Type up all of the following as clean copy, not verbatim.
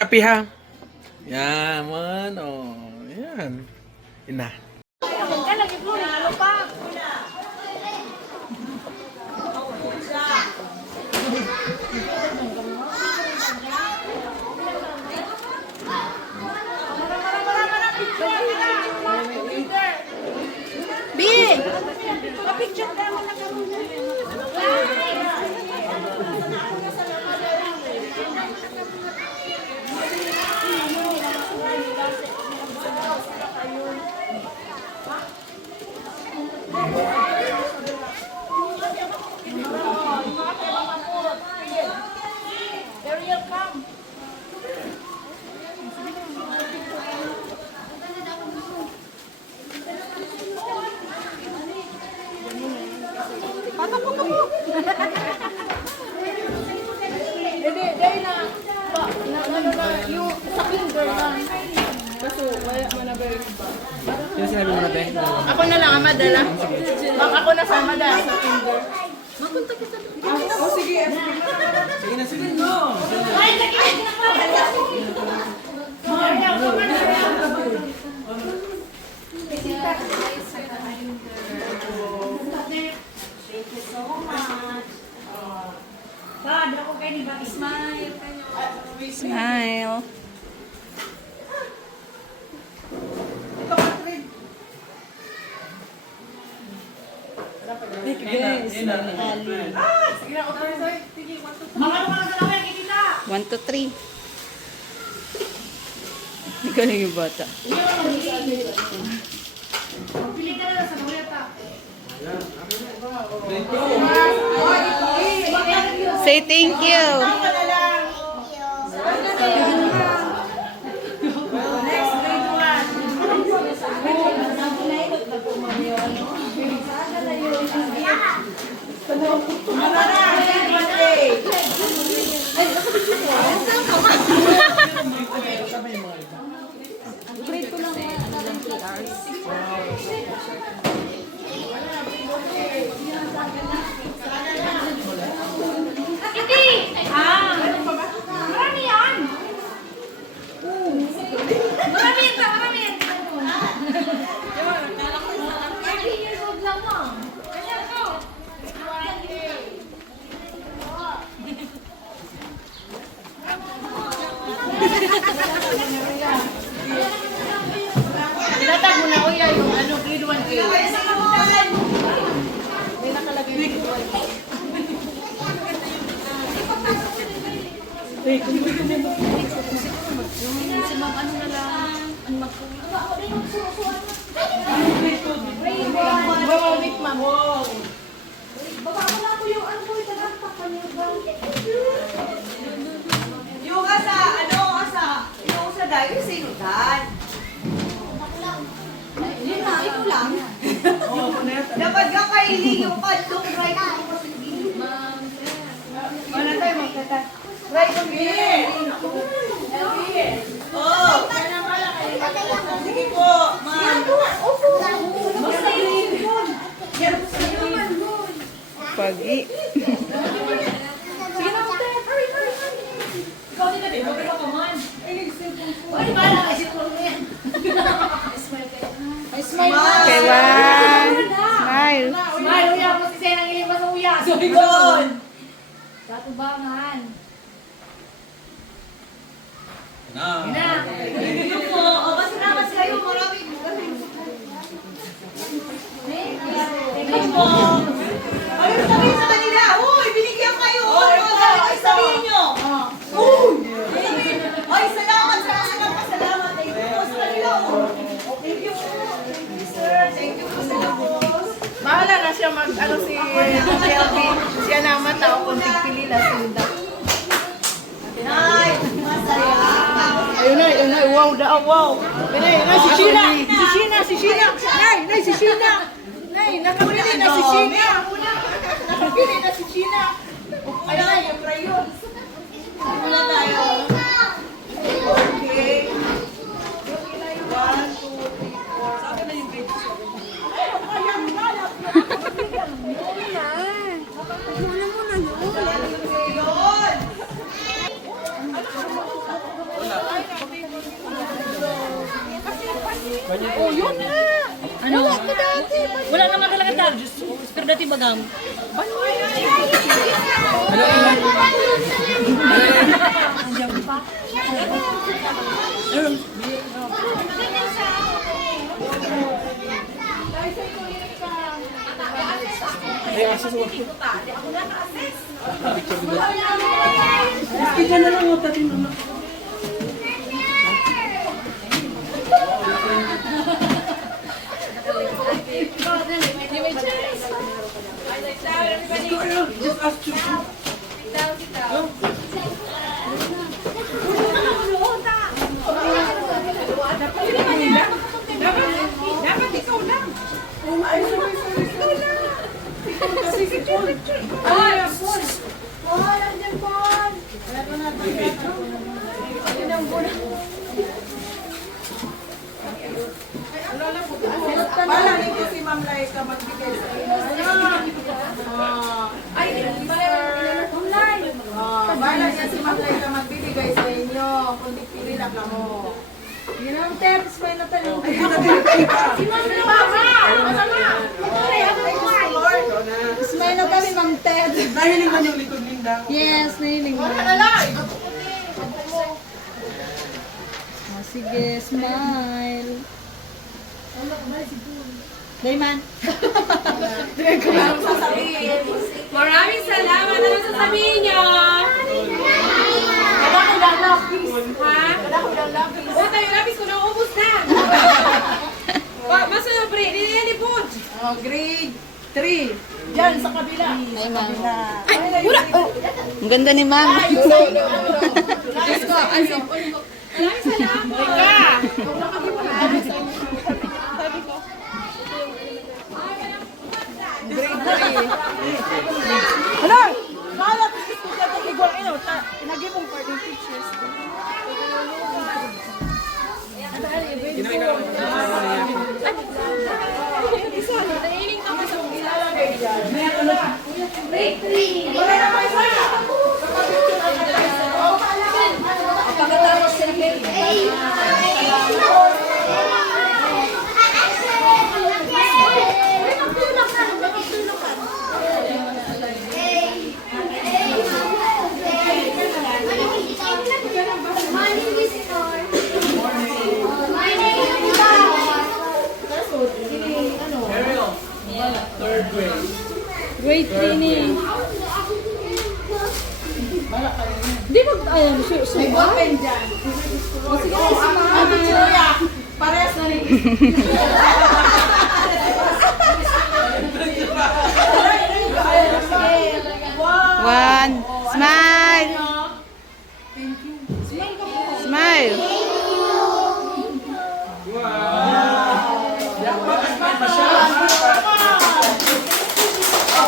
Happy ha? Yan, man. Oh, yan. Ina. Big! Pa-picture ka mo na kami. Hindi, dahil na, ano na, yung sa finger na. Kaso, wala mo na ba yung iba? Sino sinabi mo na, Be? Ako na lang, Amadala. Ako na sa Amadala sa finger. Mapunta kita doon. Oh, sige. Sige na, sige no. Ay, nakikinig na ka. Thank you so much. God, ako kayo ni Bang Smile. Smile. Mga ano ka na sa namin, kikita. 1 to 3. Ikaw na yung bata. Pili ka na sa nuleta. Say thank you. Next, grade 1. Hindi! Ah! Marami yan! Marami yan! Marami yan! 30 years old lang mo. Kanya ko. Tinatag mo na kuya yung ano, grade 1A. May nakalagay grade 1A. Si ma'am ano na lang, ang wait ma'am. Baba ko na po yung ano po, itagakpak pa niyo ba? Yung asa, yung asa dahil yung sinutan. Yun na, ito lang. Dapat ka kaili yung kadlong right yung pasigil. Wala tayo magkata. Right yung Oh! Sige po, ma'am. Basta yun yun. Pagi. Sige na, ate. Hurry, hurry, hurry. Ikaw din na din. Huwag ka man. Ay, ba lang. Ay, sito mo yan. Smile kayo. Ay, smile na. Okay, one. Smile. Smile, uya. Kasi sa'yo nang ilipas ang uya. Doon! Katubangan. Na. Na. Yun po. O, masalamat kayo. Maraming. Thank you po. Ayun, sabihin sa kanila. Uy, binigyan kayo. Ay, sabihin nyo. Uy! Ay, salamat. Salamat. Thank you po sa kanila. Thank you po. Sir, thank you po sa labos. Bahala na siya mag, ano si Shelby. Siya na ang matao kung tigpili na sinda. Nay, masaya. Ayun na, wow, wow. Nay, si Sheena. Si Sheena. Nay, si Sheena. Nay, nakapili na si Sheena. Nakapili na si Sheena. Ayun na, yung crayon. Muna tayo. Okay. 1, 2, 3, 4. Sabi na yung grade 7. Yun! Oh, yun na. Ano? Wala naman talaga tayo. Pero dati bagam. Dapat ikaw lang. Bala nito si Ma'am Laika magbigay sa inyo. Bala niya si Ma'am Laika magbibigay sa inyo. Kundi pili lang ka mo. Yun ang tips, may natanong. Si Ma'am Laika! Smile na kami, Ma'am Ted. Nahiling man yung likod Linda. Yes, nahiling mo. Wala na lang! Oh, sige, smile. Dayman. Maraming salamat. Ano sasabihin niyo? Kada ko lang lapis. Ha? Kada ko lang lapis. O, tayo lapis ko naubos na. Maso na, pre. Hindi po. Oh, grade 3. Diyan sa kabila. Dayman. Ay, wala. Oh, ang ganda ni Ma'am. Let's go. Maraming salamat. Ano? Kala ko gusto ka itong igual. Inagi mong parting pictures. Nailing ka pa sa ilalagay dyan. Wala na kayo sana. Pagkatapos selfie. Grade 3 ni. Di ba, ayan, May ballpen dyan. Sige, ang Victoria. Parehas na rin. One. Smile. Smile.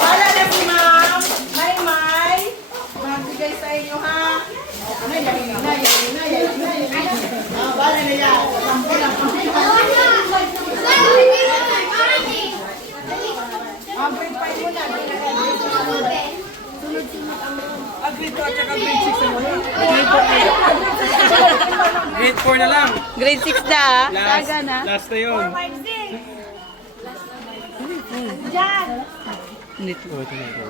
Wala na si Ma'am. May. Magbigay sa inyo, ha? Bala na yan. Sampo lang. Grade 5 mo na. Grade 2 at saka grade 6 mo na. Grade 4 na lang. Grade 6 na, ah. Last, Saga na. last na yun. Dito. Oh, ito na ito.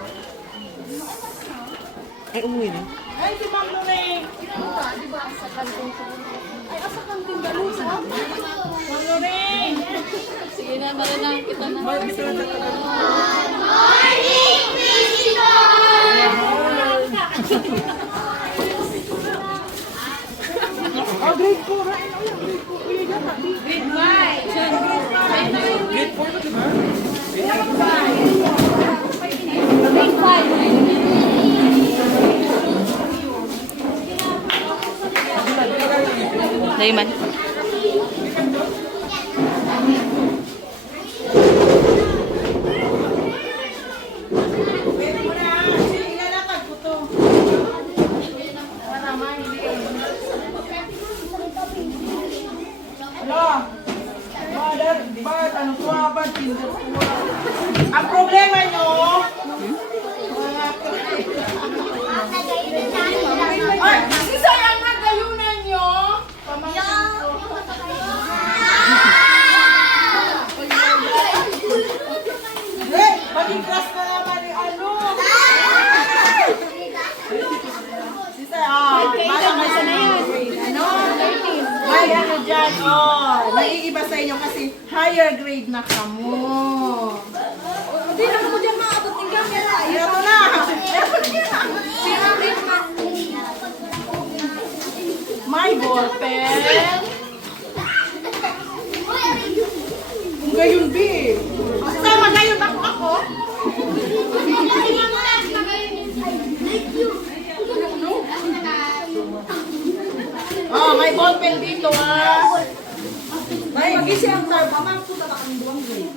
Ay, umuwi na. Ay, si Ma'am Lorraine. Ma'am Lorraine. Sige na, maranang kita na. Oh, grade 4. Dayman. Pwede mo na. Ilalakad ko to. Ano? Ba't anong suwaban? Ang problema nyo, ay, si sayang na gayunan nyo. Pamangkin ko. Ayan, oh. Naiiba sa inyo kasi higher grade na kamo. Hindi na ako dyan maabot ng camera. Ito na. Ito na. May ballpen. Kung gayon, B. Kasama gayon ako. Oh, may ballpen dito, ah. May pag-isi ang tarba. Ma'am, puta ba kang duwang grade?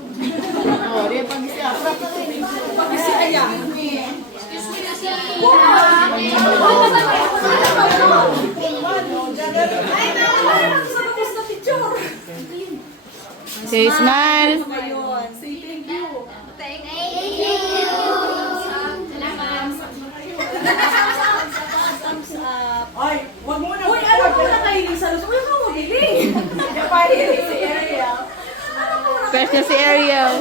Oh, di pag-isi ang tarba. Pag-isi kaya. Say smile. Ay, wag mo na. Uy, alam ko na kayo sa luso. Uy, ako magiling. Si Ariel. First na si Ariel.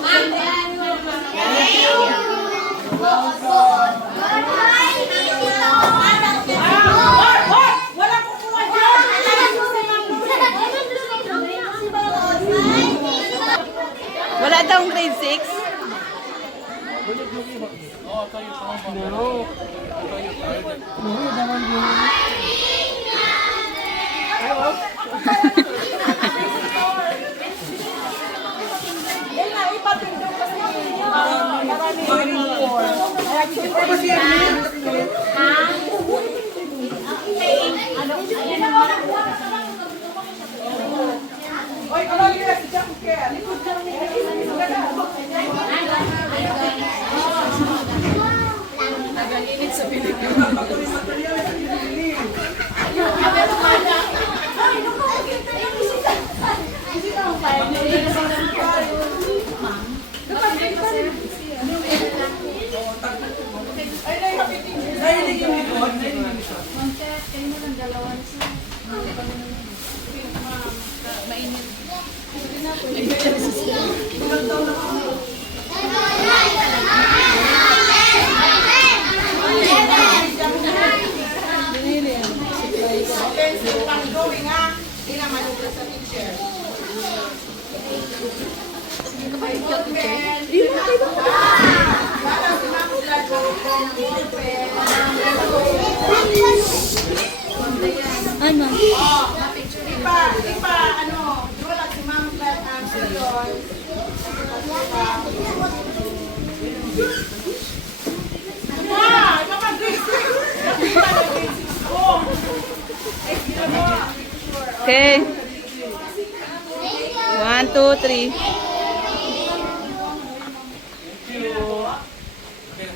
Wala ko kuha dyan. Wala daw grade 6. Yan na, ipatindog kasi marami grade 4. Actually, Oy, kalagi na si Junker. Pencil pang drawing, ha? Hindi naman yung sa teacher. Ano? Ipa, ano, wala si Ma'am Glad answer yun. Okay. 1, 2, 3.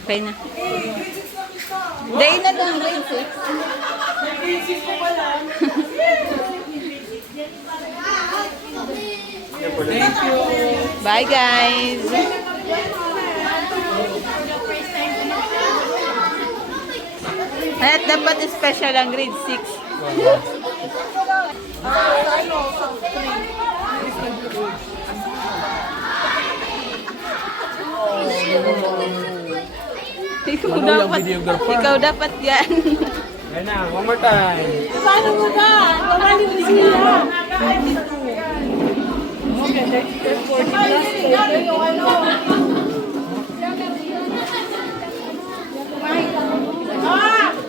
Okay na. Day na lang grade 6. Bye guys. At dapat special ang grade 6. Ikaw dapat yan. Ayun na, one more time. Paano mo ba? Pamali mo sila.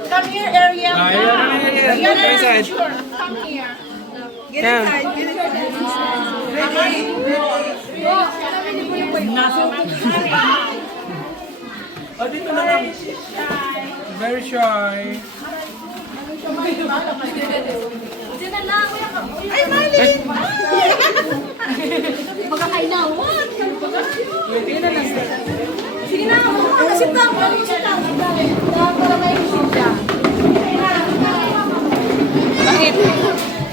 Come here, Ariel. Get inside. Come here. Get Down. inside. Get inside. Oh, dito na lang. Very shy. Diyan na lang. Ay, Mali! Magkakainawan. Sige na. Sit down. Sit down. Para may siya. Pangit.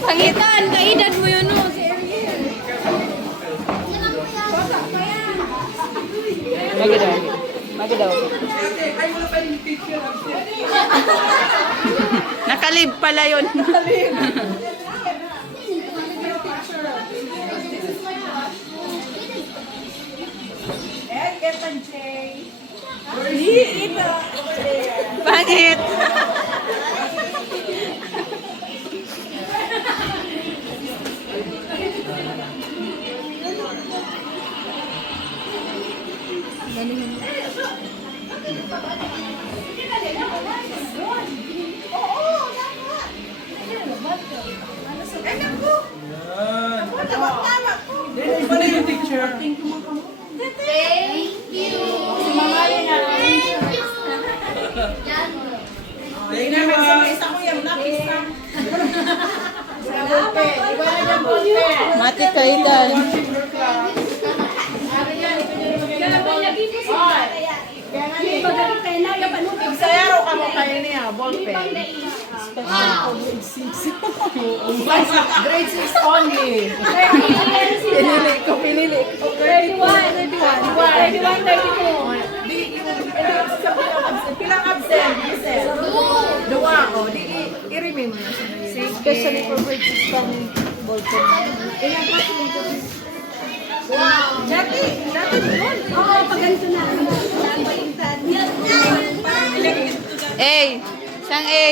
Pangitan. Kaedad mo yun, no? Si Ariel. Magadaw. Magadaw. Nakalib pala yun. Pangit. picture. Mati kaitan. Sayaro ka mo kayo niya, ballpen. Grade 6 only. Pinili ko. 31, 32. Pilang absent? Dua ko. Di i-remain mo na siya. Especially for grade 6 pa ni ballpen. Ilang class mo ito? Wow! Dati doon. Oo, pag ganito na. A. Sang A.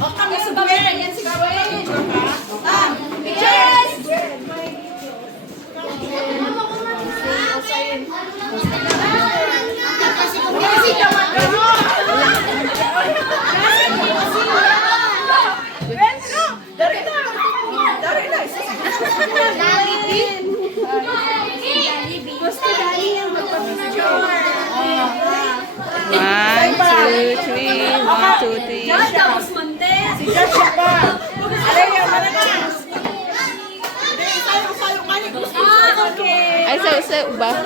O, kami sa bawin. Yan si Gwen. Cheers! Gusto dali yung magpapicture. 1, 2, 3. 1, 2, 3. Tapos Montes. Si Joshua pa. Alaya, managas. Okay. Ay, sa uba. 1,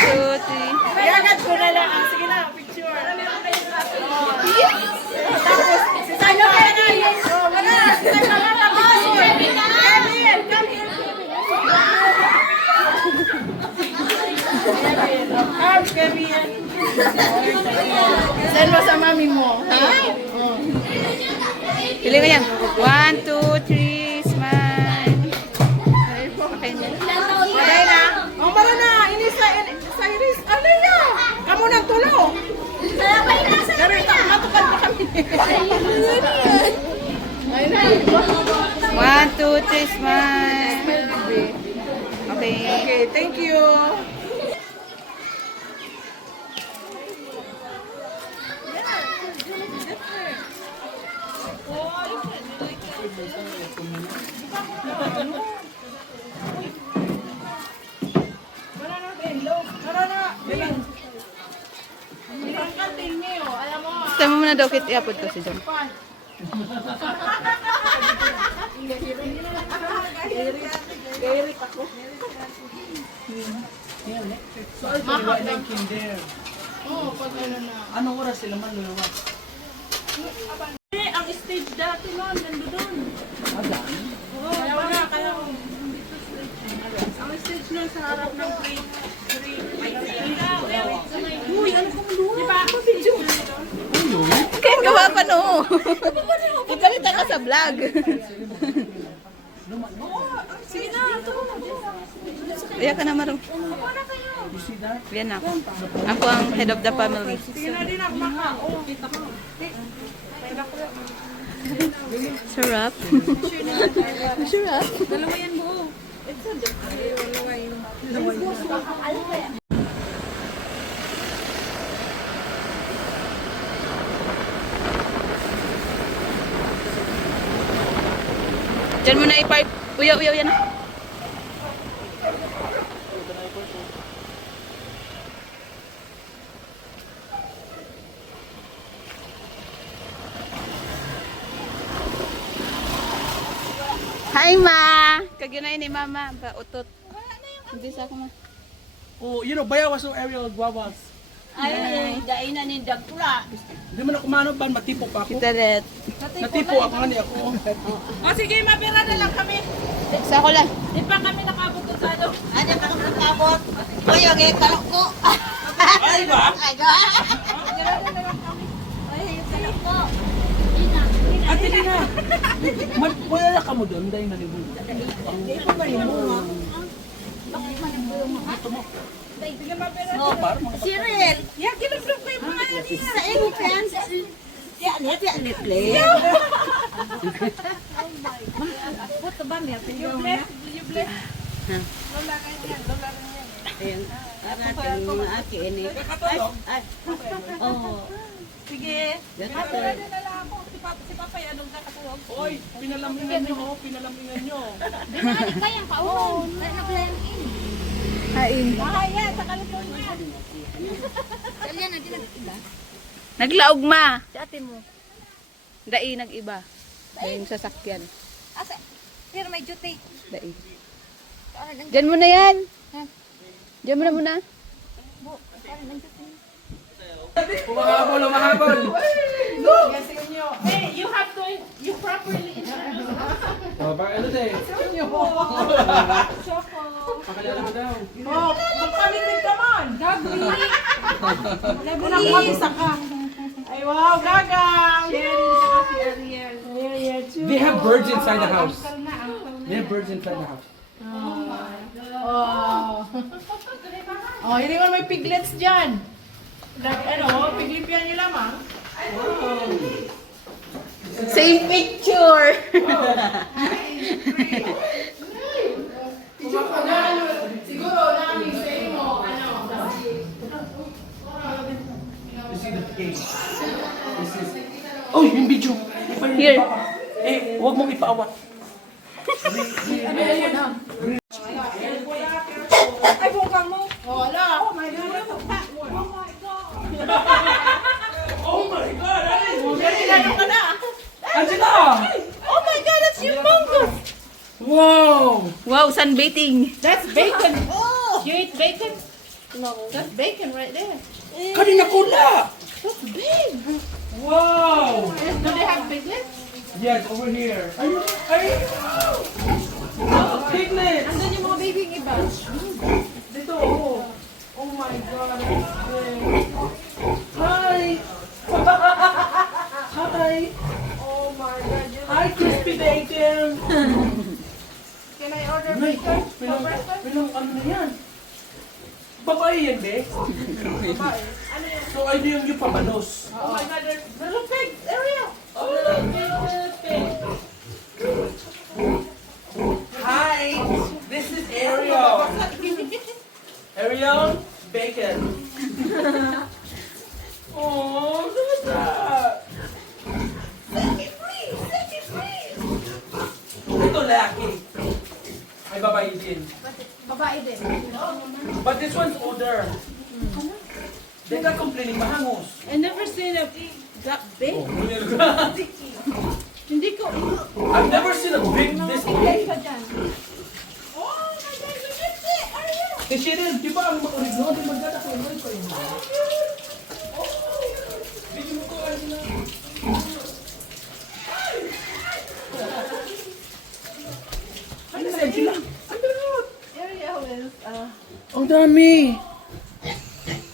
2, 3. Iagad ko na lang. Sige na, picture. Tapos, si Sanya pa na yun. Kevin. Send mo sa mami mo. Ha? Pili ko yan. 1, 2, 3. Smile. Okay na. Alay na. Oh, para na. Iris. Alay na. Kamu nang tulong. Dari, matukan pa kami. Ay na. 1, 2, 3. Smile. Okay. Okay, thank you. Tama mo na daw kit iapod ko si John. Anong oras sila man luluwas? Ang stage dati noon, nandun doon. Oo, kaya ang stage noon sa harap ng Uy, ano kung doon? Di ba ako video? Kaya gawa pa no. Ipalita ka sa vlog. Sige na, ito mo. Iya ka na marong. Yan ako. Ako ang head of the family. Sige na din ako maka. Oo, kita ko. Sarap. Sarap. Dalawa yan mo. Diyan mo na i-park. Uyaw, yan. Hi, ma. Kaginay ni mama. Ba, utot. Hindi sa ako, ma. Oh, you know, bayawas ng aerial guawas. Ay, dainan ni Dagpula. Hindi mo na kumano ba, matipo pa ako. Kita red. Natipo ako nga niya ako. O sige, mapira na lang kami. Sa ako lang. Di pa kami nakabot doon sa ano. Ano pa kami nakabot? Uy, okay, talok ko. Ay ba? Ay, go. Ate di na. Wala ka mo doon, dahil nalimutan. Hindi ko malimutan. Cyril, yan, kinublog ko yung mga niya. Sa entrance. Yan, play. Puto ba, may apelyo mo na? You bless. Lola ka yan, lola ka yan. Ayan. Arating mga aki ini. Ay. Oh. Sige. Gakato. Si Papay, anong kakatulog? Oy, pinalamingan nyo, oh. Pinalamingan nyo. Kayang pauhon. Hain. Kaya, sa California. Kalian na din iba. Naglaog ma. Si ate mo. Dai nag-iba. Dai yung sasakyan. Asa? Pero may duty. Dai. Diyan mo na yan. Diyan mo na muna. Umahabol, umahabol. Hey, you have to, you properly introduce. Oh, baka ano tayo? Pakalala mo daw. Oh, magpamimig ka man. Please. Ay, wow, gagang. They have birds inside the house. They have birds inside the house. Oh, hindi mo may piglets dyan. Ano, piglip yan nila, ma'am. Same picture. Siguro namin sa mo, ano, You see the cage. This is... Oh, yung video. Here. Eh, huwag mong ipaawat. ay, bukang mo. Wala. Oh my God. Oh my God! Ano ka na? Andiyan na! Oh my God, that's humongous. Wow! Wow, sunbathing. That's bacon. Oh. You eat bacon? No. That's bacon right there. Kanina kula! That's big. Wow! Do they have piglets? Yes, over here. Ay! Piglet! Andun yung mga baby iba. Dito, oh. Oh my God. Hi! Hi! Oh my God. Hi, crispy bacon! Can I order Nay, bacon? pinong ano na yan? Babae yan, be? So, ano yung pabanos? Oh my God, there's little pigs. Ariel. Oh, little pig. Hi! This is Ariel. Ariel, bacon. Oh, look at that. Ito laki. Ay, babae din. Babae din. But this one's older. They got completely mahangos. I never seen a pig that big. Hindi ko. I've never seen a big this big. Oh my God, look at it. Ariel. Eh, Cheryl, di ba ang makulit no? Di magdada ko yun ko yun. Bigyan mo ko kanina. Ano na yan sila? Ariel is, Ang dami!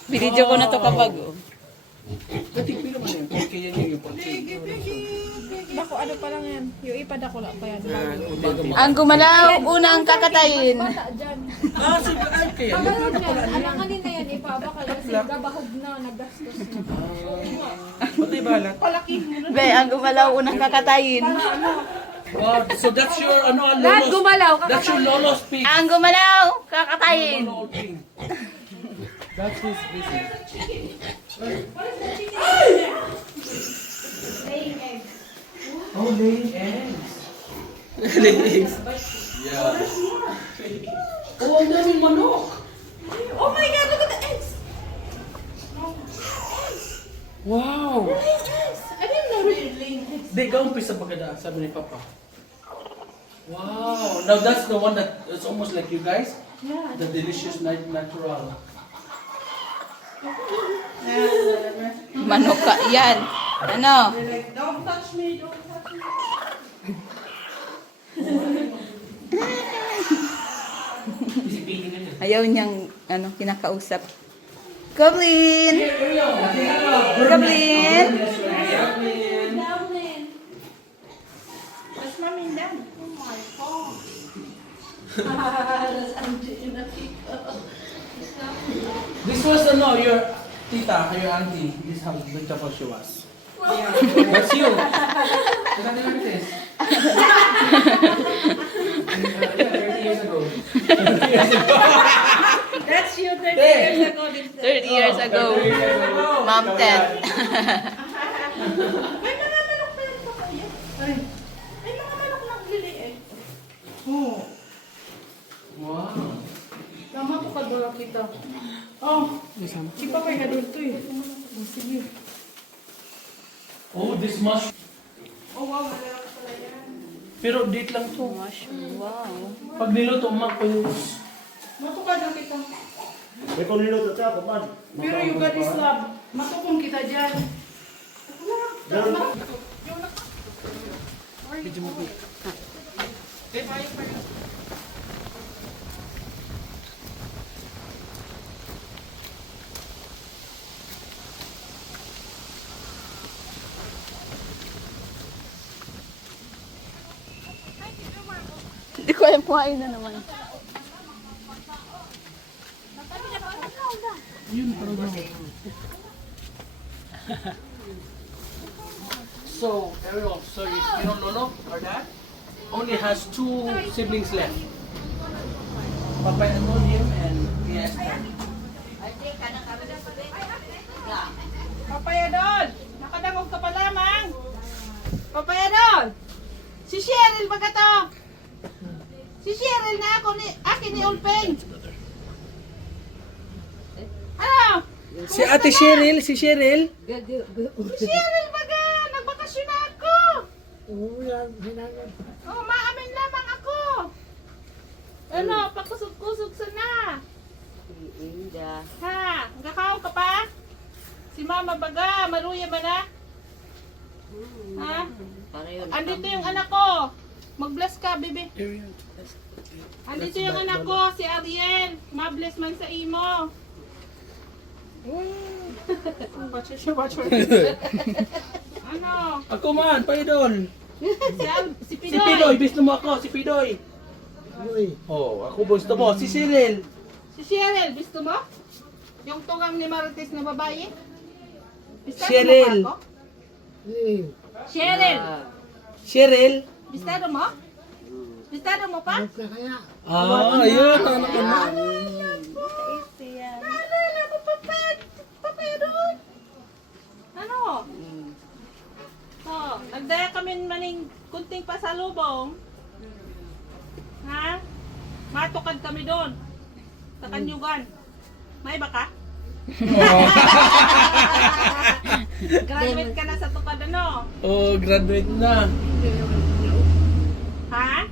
Binidyo ko na to kapag. Natigpi naman yan. Okay, yan yung pagkain. Bako, ano pa lang yan? Yung ipadakula pa yan. Ang gumalaw, una ang kakatayin. Bata dyan. Ah, sige. Ay, kaya. Pagano'n yan. Alanganin na yan. Ipabaka kasi gabahog na. Nagastos na. Patay balat. Be, ang gumalaw, unang kakatayin. Wow, so that's your, ano, Lahat lolos. gumalaw. That's your lolo's pig. Ang gumalaw, kakatayin. Lolo pig. That's his business. Oh, laying eggs. Laying eggs. Yeah. Oh, ang daming manok. Oh my God, look at the eggs. Wow. I didn't know they were laying eggs. Di ka umpisa pagkadaan, sabi ni Papa. Wow. Now that's the one that is almost like you guys. Yeah. The delicious natural. Manok ka, yan. Ano? They're like, don't touch me, don't touch me. Ayaw niyang, ano, kinakausap. Goblin! Goblin! That's mommy and dad. Oh my God. This was your tita, your auntie. This is how beautiful she was. That's you. Look at this. 30 years ago. 30 years ago. That's 30 years ago. Mom 10. May mga manok pa yung papaya. Ay, may mga manok na liliit. Oo. Wow. Tama ko kadura kita. Oh, si Papay na dito eh. Oh, sige. Oh, this mushroom. Oh, wow, malaki pala yan. Pero date lang to. Wow. Pag niluto, mag-use. Matukad na kita. May kung niluto ka, paman. Pero yung God is love, matukong kita dyan. Hindi ko alam kung ayun na naman. So, Ariel, so you don't know, our dad only has 2 siblings left. Papa told him and he asked her. Papayadol! Nakadangog ka pa lamang! Papayadol! Si Cheryl ba ka to? Si Cheryl na ako ni, akin ni Ulpeng! Ano? Si Ate Cheryl, si Cheryl. Si Cheryl ba ka? Nagbakasyon na ako! Oh, maamin lamang ako! Ano, pakusog-kusog sana! Inda. Ha? Gakaw ka pa? Si Mama baga, maluya ba na? Ha? Pareho. Andito yung anak ko. Mag-bless ka, bebe. Andito yung anak ko, si Ariel. Ma-bless man sa imo. Ano? Ako man, Paidol. Si Si Pidoy. Pidoy, gusto mo ako, si Pidoy. Oh, ako gusto mo, si Cheryl. Si Cheryl, gusto mo? Yung tugang ni Marites na babae? Bistado Cheryl. mo pa ako? Cheryl. Cheryl. Bistado mo? Bistado mo pa? Ayun, anak ko na. Naalala mo pa, Papayadol? Ano? Oh, nagdaya kami maning kunting pasalubong. Ha? Matukad kami doon. Sa Kanyugan. May ba ka? Graduate ka na sa tukad ano? Oh, graduate na. Ha?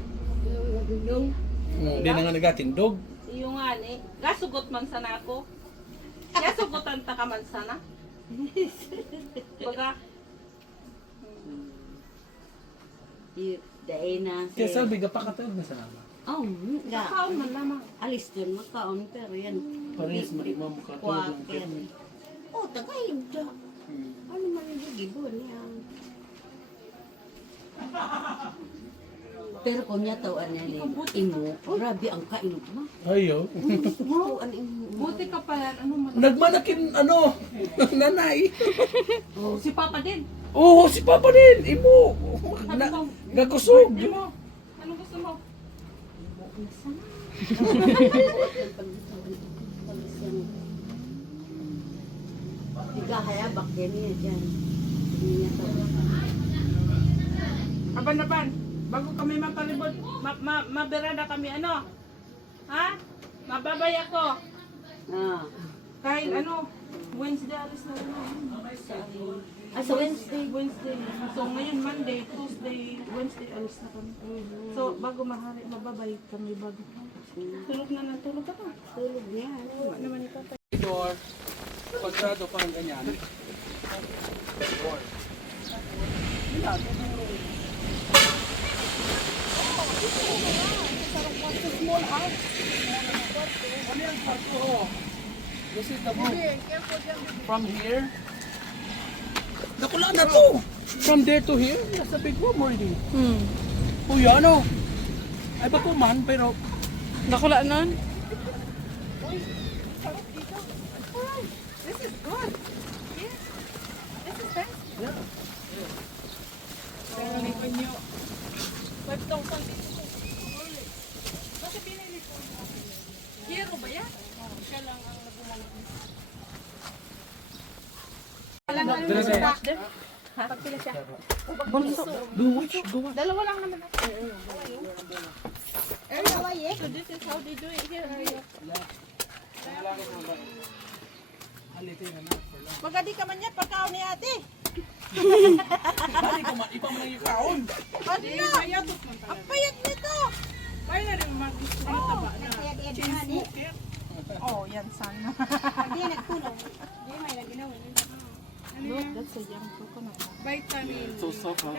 Hindi na nga nagatindog. Iyo nga ni. Gasugot man sana ako. Gasugotan ta ka man sana. Baga, Dahil na. Kaya sabi, gapakatawag na sa nama. Oh, nga. kaon man lamang. Alis dun, makaon. Pero yan. Parehas magmamukha tulad ng kid. Oh, tagahinda. Ano man yung gibon yan? Pero kung niya tawaan niya ni imo, grabe ang kainot mo. Ayo. Tawaan imo. Buti ka pa yan. Ano man? Nagmanakin, nanay. Si Papa din. Oo, si Papa din. Imo. Gakusog. Ano gusto mo? Igahayabak yan niya dyan. Hindi niya tawaan. Aban, bago kami mapalibot, mabirada kami ano? Ha? Mababay ako. Ah. Kahit ano, Wednesday alis na ano. Sa Wednesday. Wednesday. So ngayon Monday, Tuesday, Wednesday alis na kami. So bago mahari, mababay kami bago. Tulog na, tulog ka pa. Tulog niya. Wala naman ito. Door. Kwadrado pa ang ganyan. Door. This is the room. From here. Nakula na to. From there to here, nasa big room already. Uy, ano? Ay ba ko man, pero Nakula nun? This is good. Yes. This is best. yeah. Pero likod nyo, 5,000 dito. Bakit pinili ko? Hero ba yan? Siya lang ang Dalawa lang naman. So this is how they do it here. Magadi ka man yan, pagkaon ni ate. Bali ko man, ipa mo na yung kaon. Ano na? Ang payat nito. Oh, yan sana. Look, that's a young coconut. So soft, huh?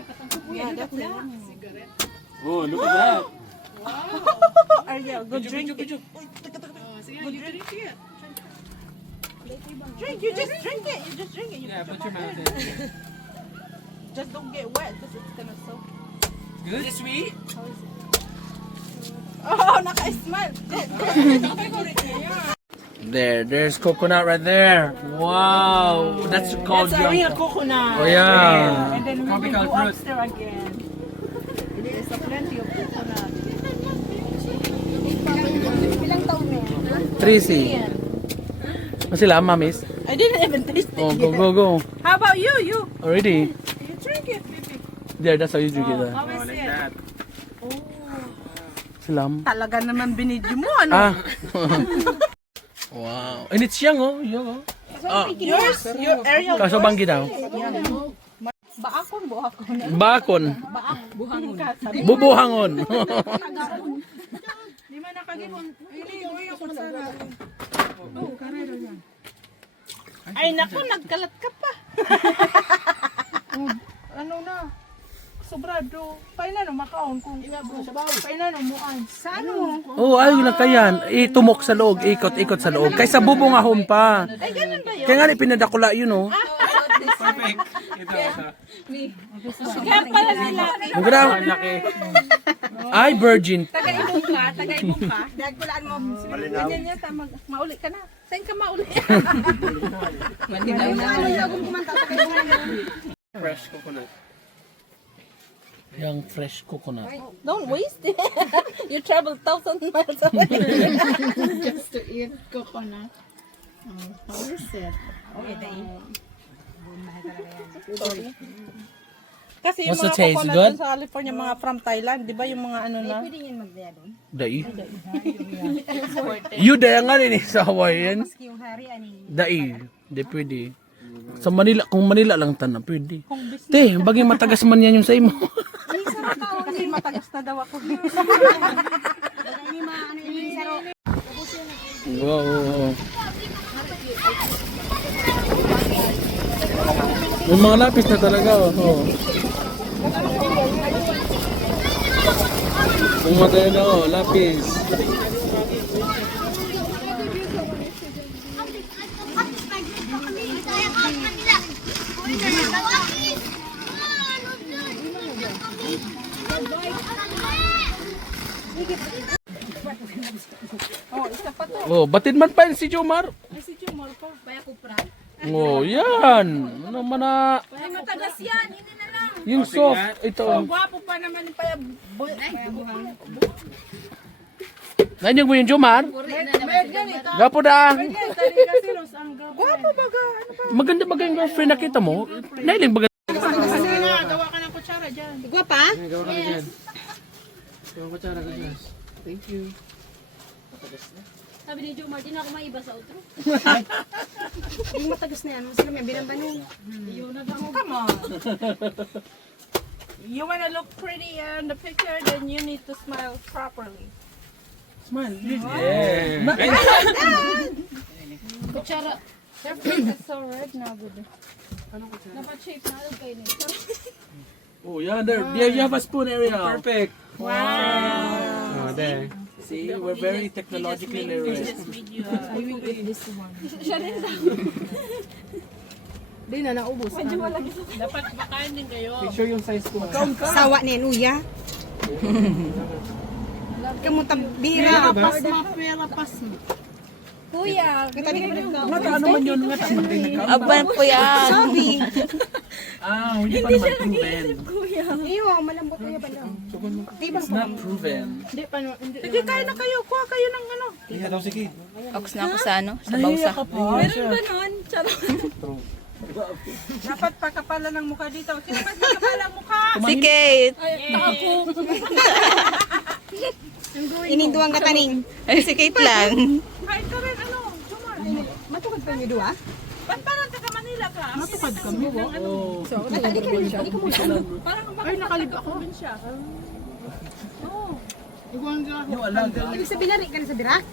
Yeah, that's a young. Oh, look at that. Ariel, go drink it. Drink, you just drink it. You just drink it. You Yeah, put your mouth in. just don't get wet because it's gonna soak. Good? Is it sweet? Oh, naka-smile. There's coconut right there. Wow, that's called That's a real coconut. Oh yeah. And then we will Tropical go fruit. upstairs again. There is a plenty of coconut. Tracy. Ano sila, mamis? I didn't even taste it Oh, yet. go. How about you? You Already? drink it, baby. There, that's how you drink it. How is it? Silam. Talaga naman binidyo mo, ano? Ah. Wow. And it's young, oh. Young, oh. Yours? Your Ariel? Kaso banggi daw. Baakon, buhakon. Bakon. Bubuhangon. Di man nakagimon. Ili, ako sana. Ay, naku, nagkalat ka pa. Ano na? Sobrado. Paina no, makaon kung paina no, muan. Sa ano? Oh, ayun na kayan. Itumok sa loob, ikot sa loob. Kaysa bubungahon pa. Ay, ganun ba yun? Kaya nga ni pinadakula yun, oh. Kaya pala sila. Maganda. Ay, virgin. Taga-ibong ka. Dagkulaan mo. Ganyan niya, mauli ka na. Saan ka mauli? Fresh coconut. Yung fresh coconut. Don't waste it. You travel 1,000 miles away. Just to eat coconut. How is it? Kasi yung What's the mga taste? coconut Good? dun sa California, mga from Thailand, di ba yung mga ano na? Dai. You daya nga rin eh, sa Hawaiian. Dai. Di pwede. Sa Manila, kung Manila lang tanan, pwede. Te, bagay matagas man yan yung sa imo. Kasi matagas na daw ako. Wow. May mga lapis na talaga, oh. Yung mga tayo na, oh, lapis. Oh, batid man pa yun si Jomar. Si Jumar pa. Baya ko pra. Oh, yan. Ano man na. Ay, matagas yan. Hindi na lang. Yung soft. Ito. Gwapo pa naman yung paya. Nandiyan mo yung Jomar? Gapo da. Gwapo baga. Maganda ba yung girlfriend nakita mo? Nailing baga. Gawa ka ng kutsara dyan. Guwapa? Gawa ka dyan. Gawa ko tsara ka dyan. Thank you. Sabi ni Jomar, di na ako maiba sa outro. Yung matagas na yan. Sila may binambanon. Come on. You wanna look pretty in the picture, then you need to smile properly. Smile. Yeah. Kutsara. Their face is so red now, good. Dapat shape na lang kayo nito. Oh, yeah, there. Yeah, you have a spoon area. Perfect. Wow. Oh, there. See, we're very technologically literate. I will eat this one. Di na naubos. Dapat bakain din kayo. Picture yung size ko. Sawa ni Nuya. Kamutabira. Pas ma, pera pas ma. Kuya, Ano man yun nga Aban po yan. Sabi. Ah, hindi pa naman proven. Iyo, malambot ko yung balang. It's not proven. Sige, kain na kayo. Kuha kayo ng ano. Iya daw sige. Ox na ako sa ano? Sa bawsa. Meron ba? nun? Charot. Dapat pagkapala ng mukha dito. Sino mas pagkapala ng mukha? Si Kate. Ininduang kataning. Ay, si Kate lang. Kain ka rin, ano? Sumar. Matukad pa niyo dua? Ba't parang taga Manila ka? Matukad kami. Oo. Ay, nakalib ako. Yung alaga. Ibig sabihin na rin ka na sa birak?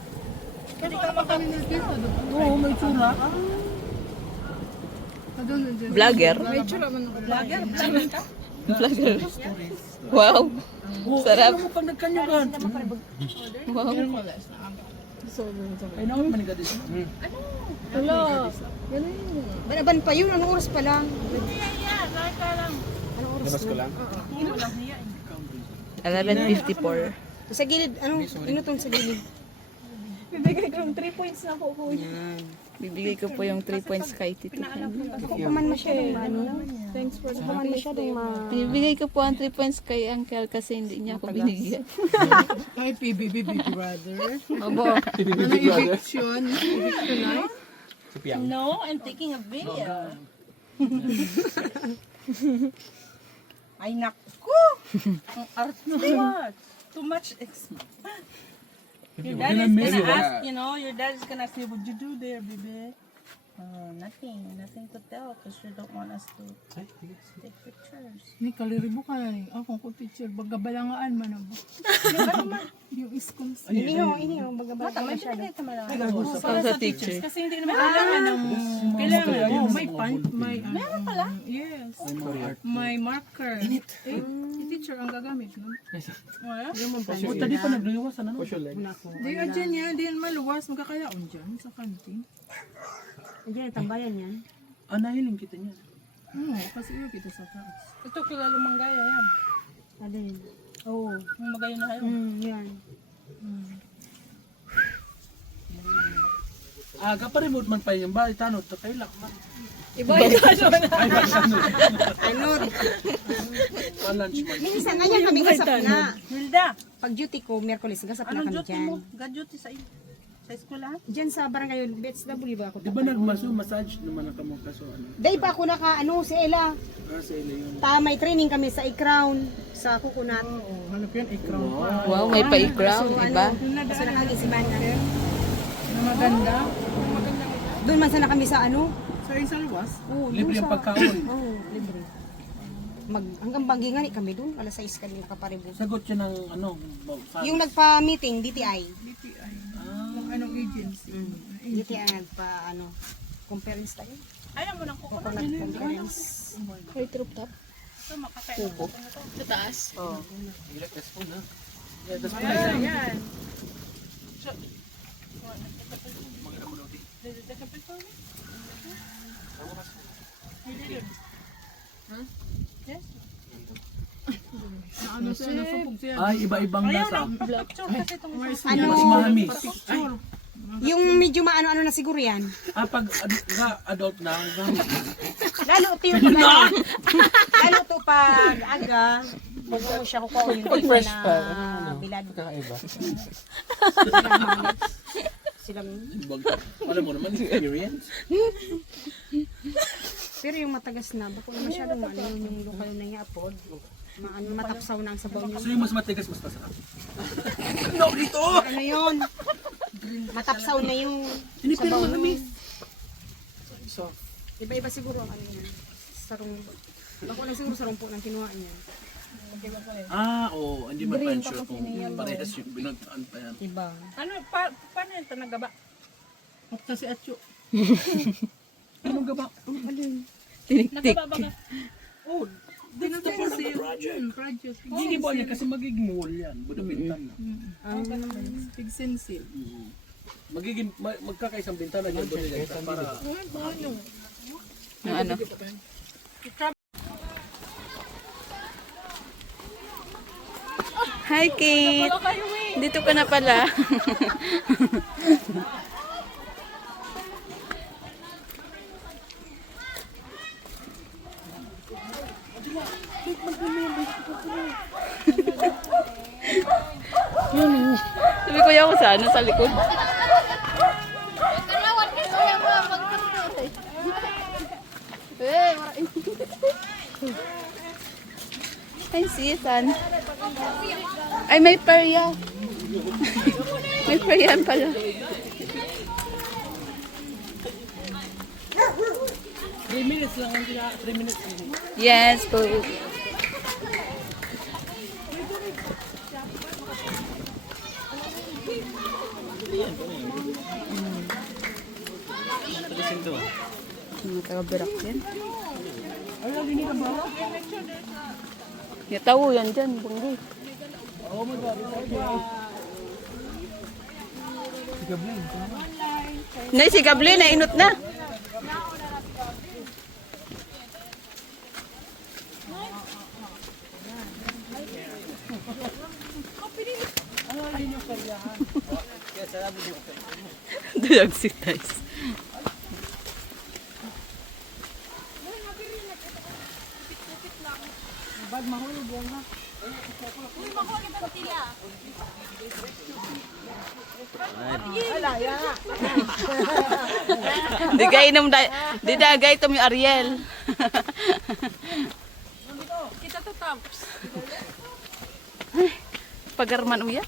Oo, may tsura. Vlogger. Vlogger? Vlogger. Wow. Oo, Sarap. alam mo pag nagkanyugan. Wow. Ay, naman manigadis. Banaban pa yun, anong oras pa lang? Labas ko lang. 11:54. Sa gilid, ano? Inutong sa gilid. Bibigay ko po yung 3 points kay Tito. Ako pa man masyadong ano. Thanks for the man masyadong Bibigay ko po ang 3 points kay Uncle kasi hindi niya ako binigyan. Ay, PBB brother. Abo. Ano eviction? Eviction na? No, I'm taking a video. Ay, naku! Ang arte. Too much Your dad is gonna ask, your dad is gonna say, what'd you do there, baby? Nothing to tell because you don't want us to take pictures. Ni kaliribo ka na rin. Ako ko teacher, bagabalangaan man ako. Yung iskong Ini ho, bagabala masyado. Para sa teacher. kasi hindi naman kailangan ng kailangan. May punch, may meron pala? Yes. May marker. Teacher ang gagamit, no? Buta di pa nagliwasan, ano? Di ka dyan yan, di yan maluwas. Magkakayaon dyan sa kantin. Andiyan, tambayan yan. Anahiling kita niya. Oo, kasi iyo kita sa taas. Ito kilala manggaya yan. Alin? Oo. Yung magayo na kayo. Yan. Aga pa remote man pa yung bahay, tanod, tatay lang. Ano? Lunch man. Minsan nga yan kami gasap na. Hilda, Pag duty ko, Merkulis, gasap na anong kami duty dyan. mo? God-duty sa eskwela? Diyan sa barangay BHW ba ako? Di ba nagmassage naman ang kamong kaso, ano? Day pa ako si Ella. Sa ila yung... May training kami sa i-crown, sa coconut. Oo, hanap yan, i-crown pa. Wow, may pa-i-crown, iba. Kasi nakagisiman na. Na maganda. Doon man sana kami sa Sa isang luwas. Libre ang pagkaon. libre. Hanggang Bangingan kami doon, alas 6 kami nakaparibos. Sagot siya ng ano, Yung nagpa-meeting, DTI. DTI. Kung anong agency. DTI conference tayo. Ayaw mo ng kuko. Ako nag-conference. May rooftop. Ito, makakain ako. Sa taas. Oo. Ayan. Ano siya, nasupog siya. Ay, iba-ibang lasa. Picture kasi itong isa. Mas mahamis. Ay, Yung medyo maano na siguro yan. pag adult na, Lalo to yung pag lalo to pag aga. Pag siya kukuha yung pag fresh pa. Bilad. kakaiba. Silang, Alam mo naman, experience. pero yung matagas na, bako masyadong yung lokal na niya apod. Matapsaw na ang sabaw niya. So yung mas matigas, mas masarap. No, dito! Ano yun? Matapsaw na yung Hindi, pero sabaw. manamis. Iba-iba siguro ang ano yan. Sarong, bako lang siguro sarong po ng kinuha niya. Oo, hindi man pa sure kung parehas yung binagtaan pa yan. Iba. Ano, paano yung tanagaba? Okta si Atyo. Anong gaba? Tinik-tik. Nagaba ba ka? Oh, that's the part of the project. Project. Hindi ba niya kasi magiging wall yan. Budamintan na. Big sensil. Magiging, magkakaisang bintana dyan. Budamintan para... Yung ano? Hi, Kate. Dito ka na pala. Sabi ko ako sa likod. Ay, sitan. Ay, may perya. May peryan pala. 3 minutes lang ang 3 minutes. Yes, po. Mga taga-berak yan. Ay, hindi ka ba? Yatawo yan dyan, banggo. Oh my God. Nay, si Gabli, nainot na. Duyag si Tais. Di gay inom da, di dagay ito yung Ariel. Kita to tops. Pagarman uya.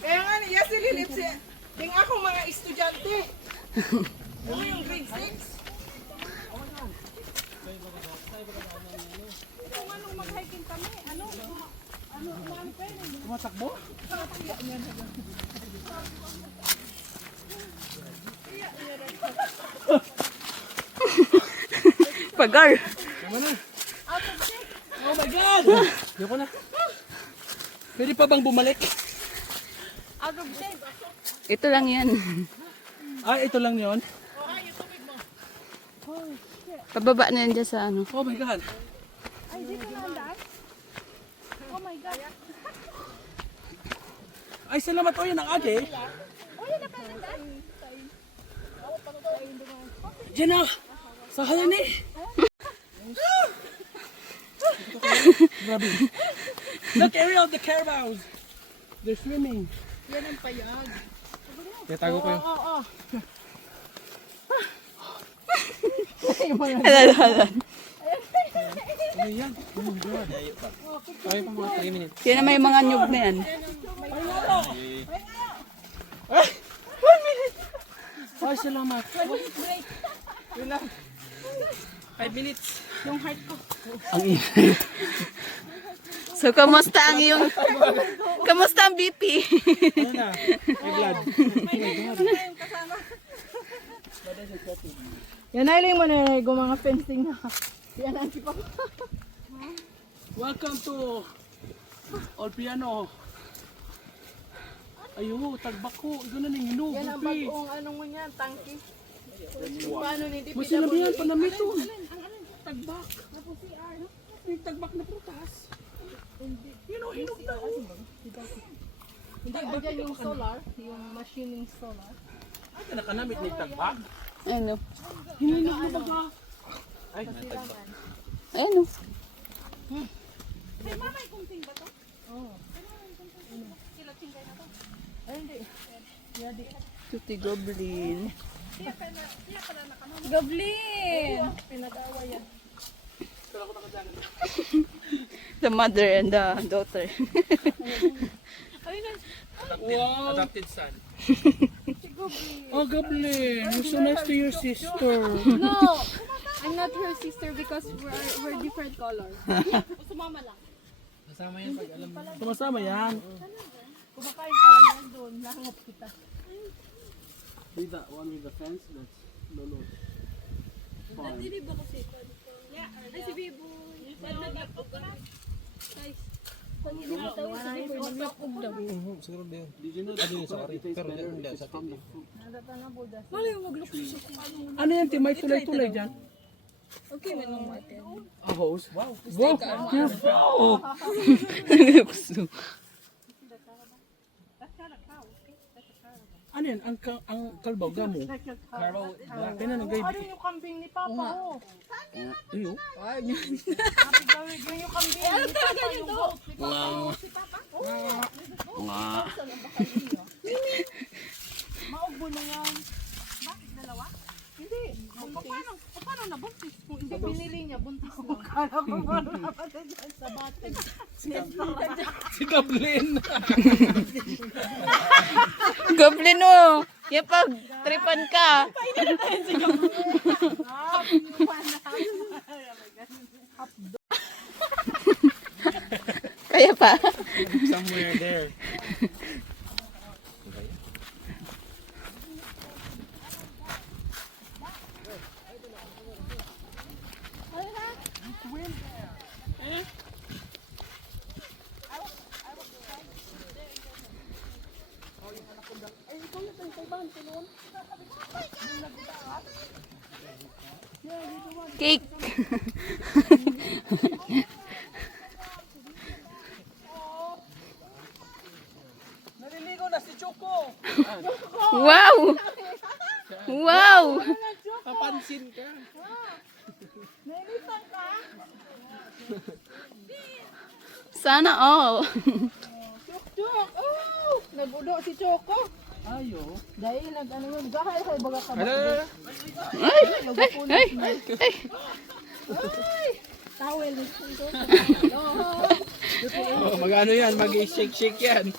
Kaya nga niya sililip siya. Ding ako mga estudyante. Ano yung grade 6? Tumatakbo? Pagar. Oh my God! Yoko na. Pwede pa bang bumalik? Ito lang yan. Ah, ito lang yon. Pababa na yan dyan sa ano. Oh my God. Ay, salamat. Oh, yan ang ate. Diyan na. Sa halin eh. Grabe. Look, Ariel, the carabaos. They're swimming. Yan ang payag. Tatago ko yun. Ano yan? Oh my God. Ay, pa mga 3 minutes. Yan na may mga nyug na yan. Ay, salamat. 5 minutes. Yung heart ko. Ang ingay. So, kamusta ang iyong... Kamusta ang BP? Ano na? May blood. Yan ay lang mo na yung mga fencing na. Yan ang kipa. Welcome to Olpiano. Ayo, tagbak ko. Ito na ning hinog. Yan ang bagong anong mo niyan, tangki. Paano ni DPW? Masinabihan pa namin ito. Tagbak. May tagbak na prutas. You know, hinog na. Hindi, andyan yung solar, yung machining solar. Ay, nakanamit ni tagbak. Ano? Hininog na baga. Ay, Ano? Tuti Goblin. Goblin! The mother and the daughter. wow. Adopted son. Oh, Goblin. You're so nice to your sister. No! I'm not her sister because we're different colors. Sumasama yan. Kumakain pa lang yan doon. Nahangap kita. With that one with the fence, that's Lolo's farm. Ano yan, Tim? May tulay-tulay dyan? Okay, manong mate. A hose? Wow. Wow. Careful. Ano yan? Ang kalbaw, gamo? Carbaw. Kaya na Ano yung kambing ni Papa? Oh. Iyo. Yun yung kambing ni Papa. Yung goat ni Papa. Si Goblin. Goblin mo. Yan pag tripan ka. Kaya pa. Somewhere there. Cake. Naliligo na si Choco. Wow! Wow! Papansin ka. Sana all. Nagudo si Choco. Ayo. Dahil nag-ano yun. Gahal kayo baga ka. Ano? Ay! Ay! Ay! Towel ni Choco. Oh, mag-ano yan? Mag-shake-shake yan.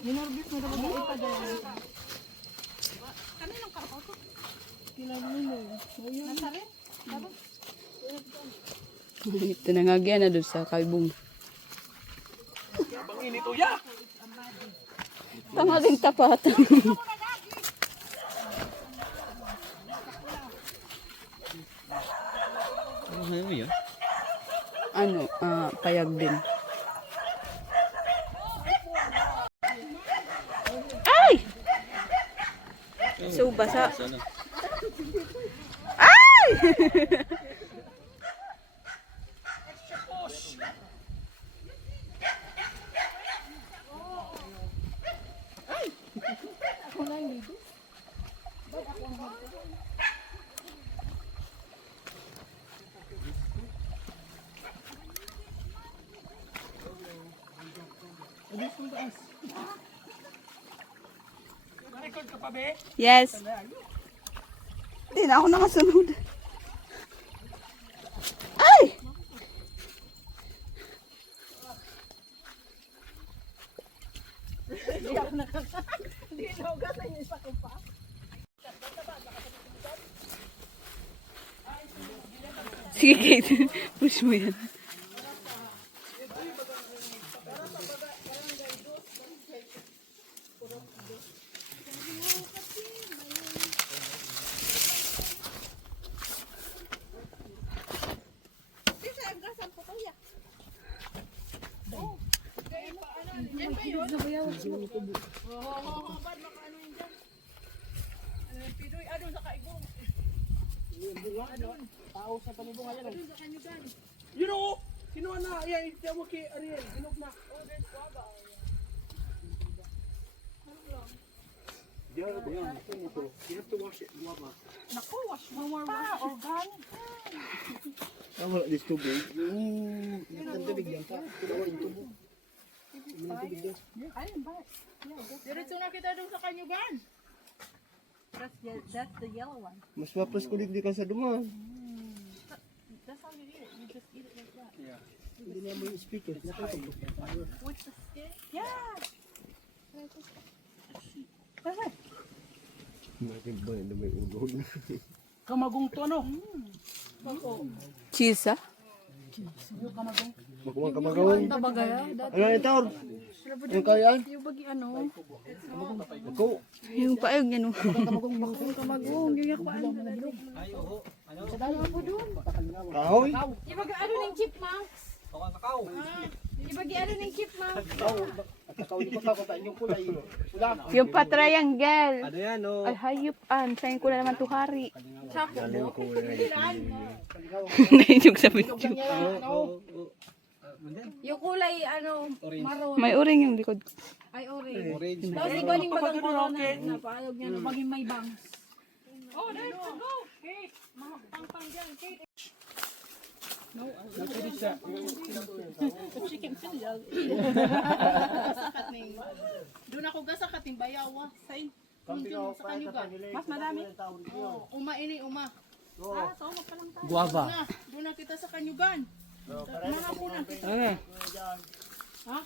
Minorgis na dapat ay pa dahil. Ito na nga na doon sa kalbong. Bang init uya. Tama din tapatan. Ano, payag din. Ay! So, basa. Ay! Na-record ka pa, be? Yes. Hindi na ako nakasunod. Ay! Sige, Kate. Push mo yan. You know, sino na? Ayan, ito mo kay Ariel. Hinog na. You have to wash it. Guava. Naku, wash mo more wash. Organic. Wala, this too big. Ang tubig yan pa. Kunawa yung tubo. Ayun ba? Diretso na kita doon sa kanyugan. That's the yellow one. Mas mapas kulig di ka sa duman. That's how you eat it. You just eat it like that. Yeah. Hindi na mo yung speaker. With the skin? Yeah. Natin ba na may ulog? Kamagong to, ano? Cheese, ah? Magkumang kamagawin. Ano ito? Yung kayaan? Yung bagi ano? Ako. Yung paayog niya, no? Kamagong. Yung ako ano? Kahoy? Ibagi ano ng chipmunks? Ibagi ano ng chipmunks? Yung pa-triangle. Ano yan, no? Ay, hayupan. Sa'yo ko na naman tuhari. Galing ko na Nainyog sa video. Yung kulay ano, maroon. May uring yung likod. Ay, orange. Orange. Tapos ibaling bagang corona na paalog niya na maging may bangs. Oh, let's go! Kate! Mga pang-pang dyan, Kate. What is that? Chicken fillet. Doon ako gasakat ng bayawa. Sain. Sa kanyo ga. Mas madami. Uma ini, uma. Guava. Na, doon na kita sa kanyugan. Nakapunan kita. Ano? Ha?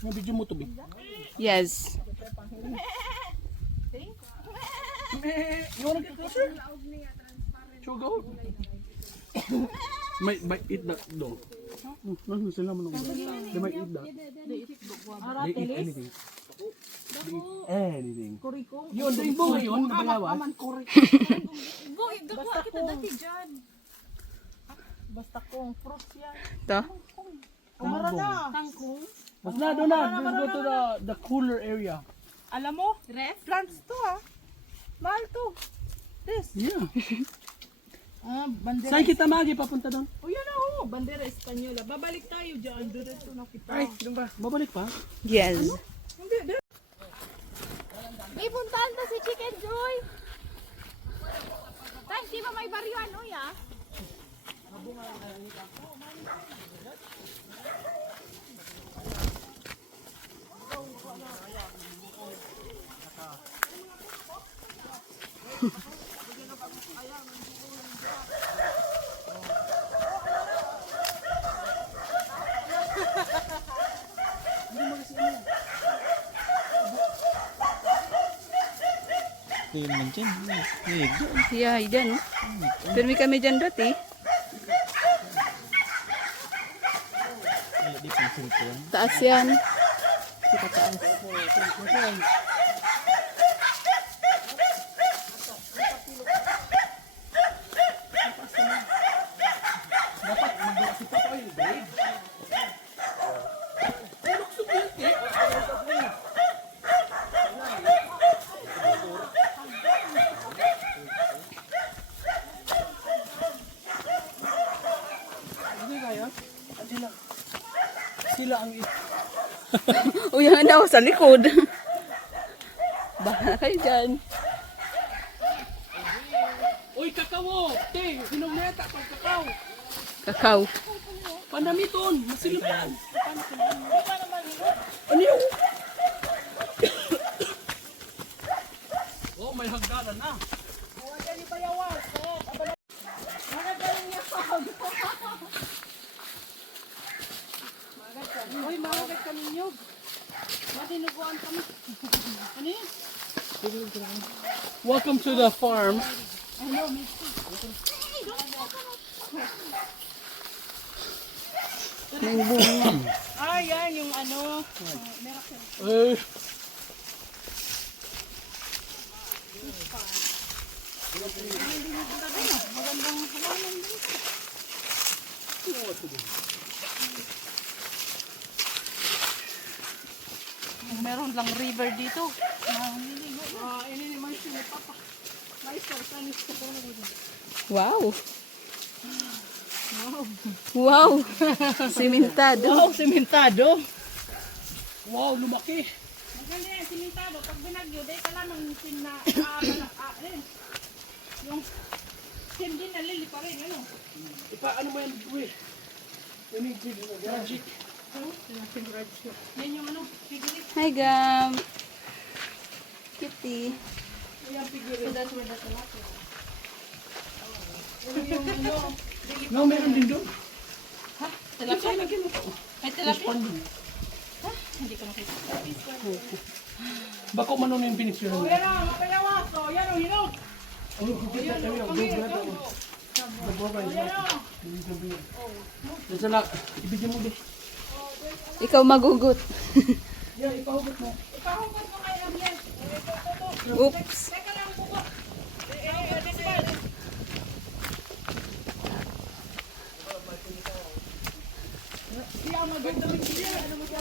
Nabidyo mo to, Bi. Yes. You wanna get closer? Sure, go. Might eat that though. Nasa sila mo naman. They might eat that. They eat anything. They eat anything. Yun, yung bunga yun, nabalawas. Gagawa kita dati dyan. Basta kung fruits yan. To. Umara na. Tangkong. Mas na, doon na. Let's go to the cooler area. Alam mo, plants to ha. Mahal to. Yeah. Bandera. Saan kita magi papunta doon? O yan o, bandera Espanyola. Babalik tayo dyan. Diretso na kita. Ay, doon ba? Babalik pa? Yes. May puntahan to si Chicken Joy. Tay, di ba may baryo ano ya? Yeah, dyan. Pirmi kami dyan dati. Taas yan. Kita taas. Dapat mag-iasi pa ko yung grade. Hindi kaya? Sila ang Uy, yan na sa likod. Bahala kayo dyan. Uy, kakao! Te, hinumeta pag kakao. Kakao. Pandamiton, masilip yan. Ano yun? Oh, may hagdanan na. Uy, maagat kami nyug. Madinuguan kami. Ano yun? Welcome to the farm. Nang bunga. Ah, yan yung ano. Eh, Meron lang river dito. Ini naman siya ni Papa. May sarsanis ko po na dito. Wow. Wow. Simentado. Oh, sementado. wow, lumaki. Maganda yan, simintado. Pag binagyo, dahil ka lang ng sim na yung sim din na lili pa rin, ano? Ano mo yan, Uy? Yan yung magic. Yan yung ano, figurine. Hi, Gam. Kitty. No, meron din doon. Tilapia? Lagyan mo to. Ay, tilapia? Hindi ko nakita. Bako man nung yung pinisyon mo. Yan o, mapayawa. So, yan o, hinog. Oh, hindi ka tayo. Go, brother. Diyan na, ibigyan mo din. Ikaw magugot. Yeah, ipahugot mo. Ipahugot mo kay Amiel. Oops. Teka lang, buko. Siya maganda rin siya. Ano mo siya?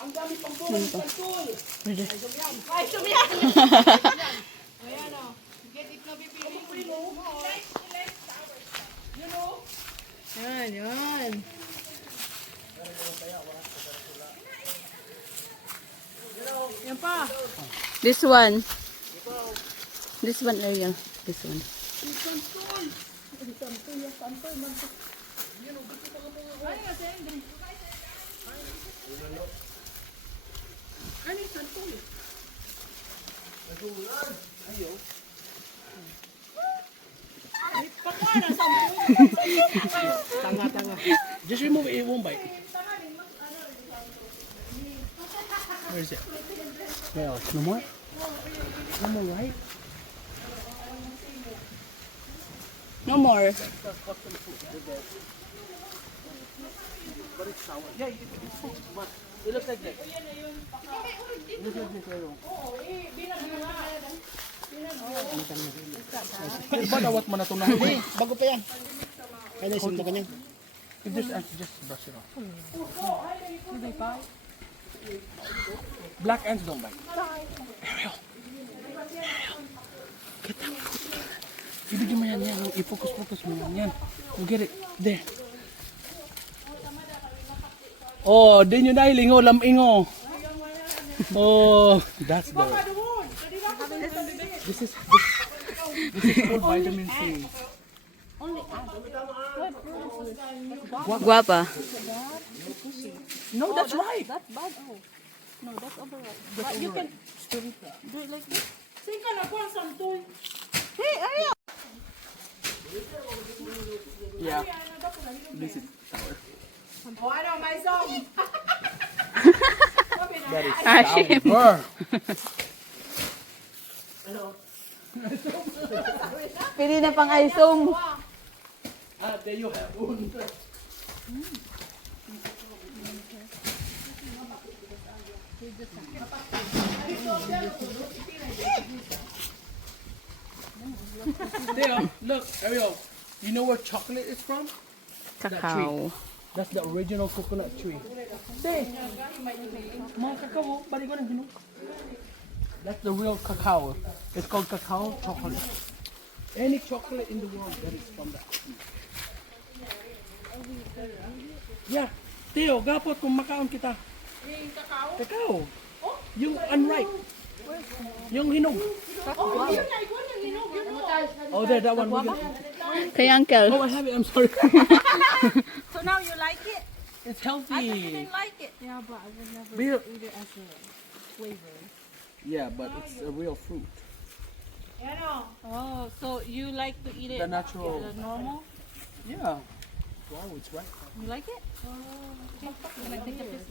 Ang dami pang tulong sa tool. Ay, sumiyan! Ayan o. Get it na bibili. You know? Yan, yan. This one. This one, Ariel. This one. Just remove it, it won't bite. Where is it? Where else? No more? No more, right? No more. But it's sour. Yeah, it's full. But it looks like that. It looks like this. Ba dawat mo na ito na? Bago pa yan. Kaya isinta ka niyan. Just brush it off. Black ants don't bite. Ariel. Get that fruit. Ibigay mo yan. I-focus mo yan. Oh, get it. There. Oh, din yun ay lingo, lamingo. Oh, that's the... This is called vitamin C. Guapa. No, that's right. That's bad. Oh. No, that's overripe. But you can do it like this. Sika na po ang santoy. Hey, Ariel! Yeah. This is sour. O ano, may song. That is Ashim. sour. Pili na pang isong. Ah, there you have one. There, look, Ariel. You know where chocolate is from? Cacao. That's the original coconut tree. There. Mga kakao, bali ko na gino. That's the real cacao. It's called cacao chocolate. Any chocolate in the world that is from that. Yeah. Teo, gapot kung makaon kita. Cacao? Yung unripe. Yung hinog. Oh, there, that one. Kay Uncle. Oh, I have it. I'm sorry. So now you like it? It's I thought you healthy. didn't like it. Yeah, but I would never Real. eat it as a flavor. Yeah, but it's a real fruit. Oh, so you like to eat it The natural. the normal? Yeah. Wow, it's right. You like it? Okay. Can I take a piece?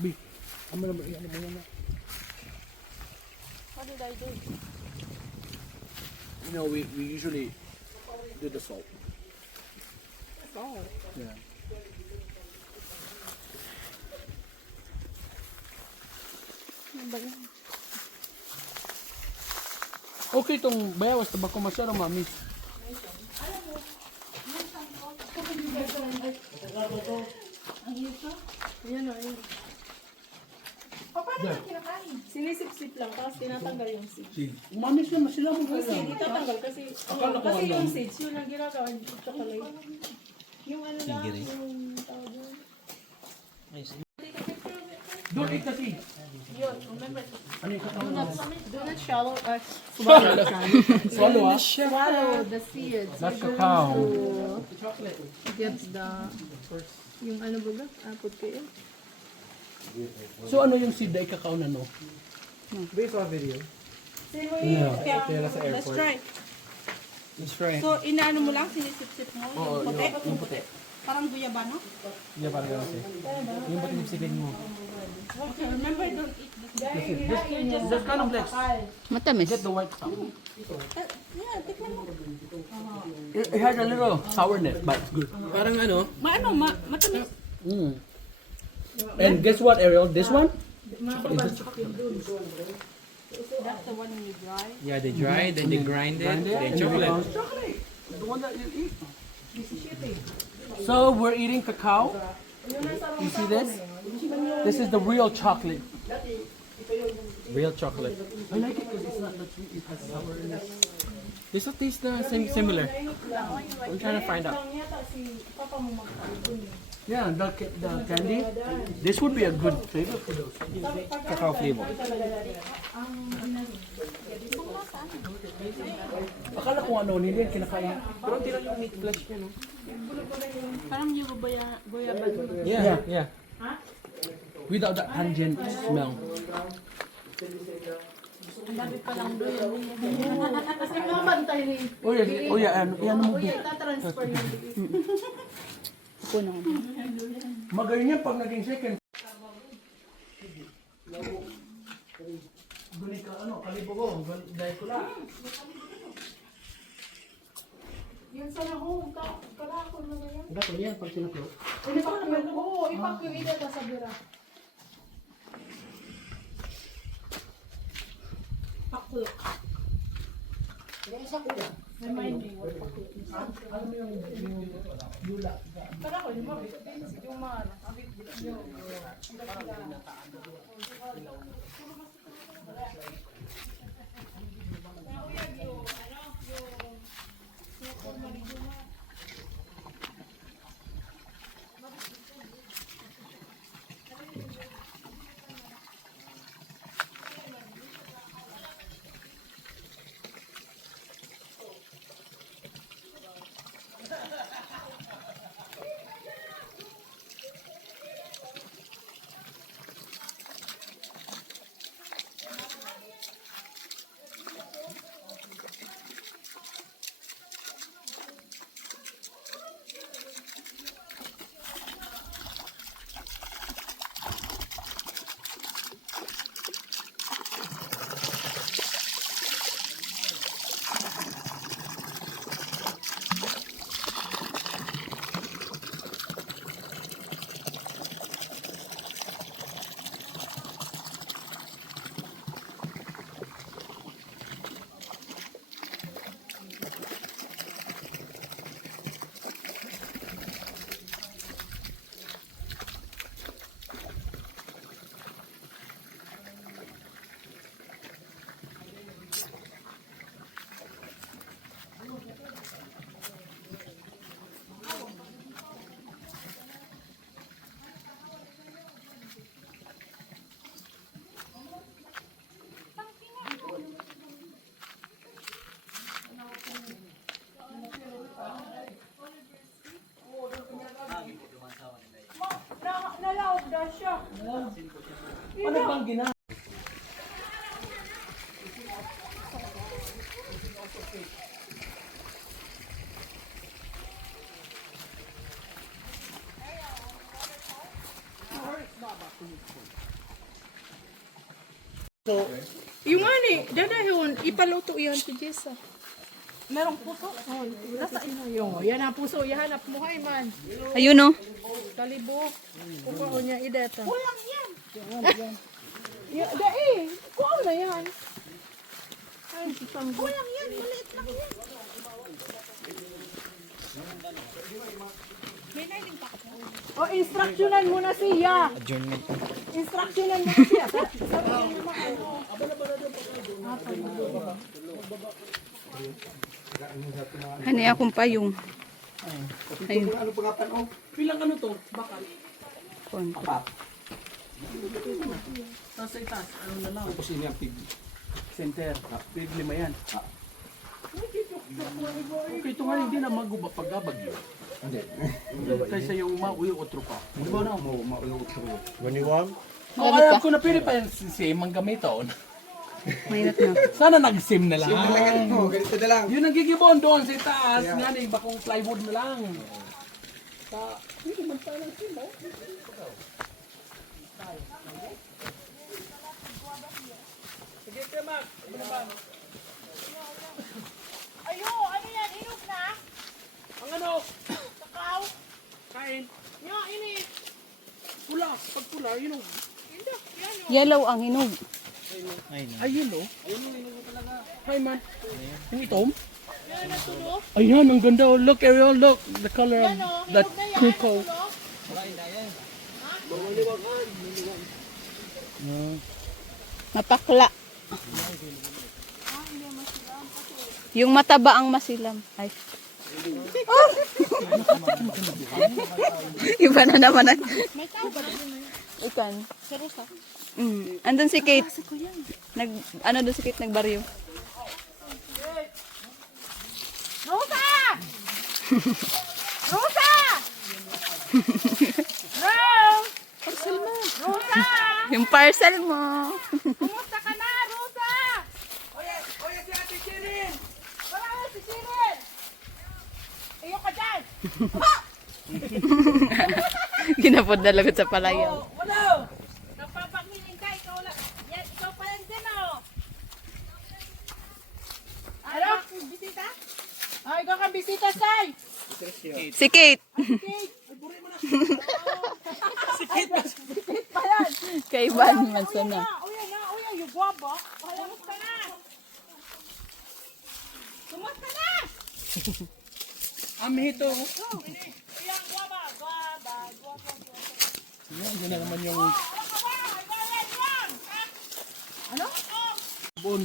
B, I'm gonna ano mo na. What did I do? You know, we usually do the salt. Salt. Yeah. Okay, itong bayawas na ba kung masyado mamis? Sinisip-sip lang, tapos tinatanggal yung seeds. Mamis naman sila mo kaya. Itatanggal kasi, Akala ko kasi ano. yung seeds, yun ang ginagawa yung chocolate. Yung ano lang, yung tawag doon. Don't eat the seed. Yun, remember, Ano yung kakao? do not swallow, Swallow ah. swallow the seeds. That's cacao. Get the, yung ano ba? Apod kayo. So ano yung seed na ikakao na no? Based on video. Let's try. Let's try. So, inaano mo lang, sinisip-sip mo, Oo, yung puti. yung puti. Parang guyabano. Yeah, parang ganun siya. Yung pati nipsipin mo. Okay, remember, don't eat the Just kind of like Matamis. get the white stuff. Yeah, tikman mo. It has a little sourness, but it's good. Parang ano? Matamis. Mm. And guess what, Ariel? This one? That's the one you dry. Yeah, they dry, then they grind it, then chocolate. Chocolate. The one that you eat. So we're eating cacao. You see this? This is the real chocolate. Real chocolate. I like it because it's not that sweet. It has sourness. This will taste similar. I'm trying to find out. Yeah, the candy. This would be a good flavor for those. Cacao flavor. Akala ko ano, hindi yan kinakain. Pero tira yung meat flesh niya, no? Parang yung goyaba. Yeah. Without that pungent smell. Kasi mamantay ni. Oh yeah, yan mo. Tatransfer yun. Magaling yan pag naging second. Guni ka ano, kalibo ko, dahil ko lang. Yan sa lahong, kalakon na yan. Dapat yan pag sinaklo. Oo, ipakyo ida ta sa bira. Paklo. Remind me what paklo is. Alam mo yung yula. Para ko, yung mga yung nalaog daw siya. Ano bang gina? So, Yung ani, dadahon, ipaluto yan to Jessa. Merong puso. Nasa ino yung, yan ang puso, yahanap mo hay man. Ayun oh. Kalibo, kukaon niya ideta. Kulang yan. Ya, dai, kukaon na yan. Ay, isang Kulang yan. Maliit lang yan. O, instructionan mo na siya. Adjournment. Instructionan mo na siya. Sabihin mo ano. Hani akong payong. Ayun. ano pagapan oh? Pilang ano to? Bakal. Kon. Tapos sa itaas, ano na lang? Tapos yun yung pig. Center. Pig 5 yan. Okay, ito nga hindi na maguba pagkabagyo. Hindi. Kaysa yung mauyo otro pa. Di ba na? Maulo utro. Oh, alam ko na pili pa yung same ang gamiton. Mainit na. Sana nag-sim na lang. Ganito na lang. Yun ang gigibon doon sa itaas. Nga na, bakong plywood na lang. Hindi man tayo ng sim, oh. Sige, Temak. Ayo, ano yan? Inog na? Ang ano? Kakao? Kain. Yo, ini. Pula. Pag pula, yun o. Yellow ang hinog. Ay, yun o. Hi, man. Yung itom? Ayan, ang ganda. Oh. Look, Ariel, look. The color of that cocoa. Mapakla. Yung mataba ang masilam. Ay. Iba na naman. Ikan. Andun si Kate. Ano doon si Kate nagbaryo? Rosa! Rosa! Rose! Rosa! Yung parcel mo. Kumusta ka na, Rosa? Oye, si Ate Shirin! Wala na si Sirin! Iyo ka dyan! Ginapod na lagot sa palayaw. Wala! Napapakiling ka, ikaw lang. Yan, ikaw pa lang din, oh. Ano? Bisita? Ay, ikaw kang bisita, Sai! Si Kate. Pa yan! Kay Van Mansona. Uy, yung guwapo. Kumusta na? Kumusta na? Amihito. Ayan, guwaba. Yan na naman yung Ano? bon.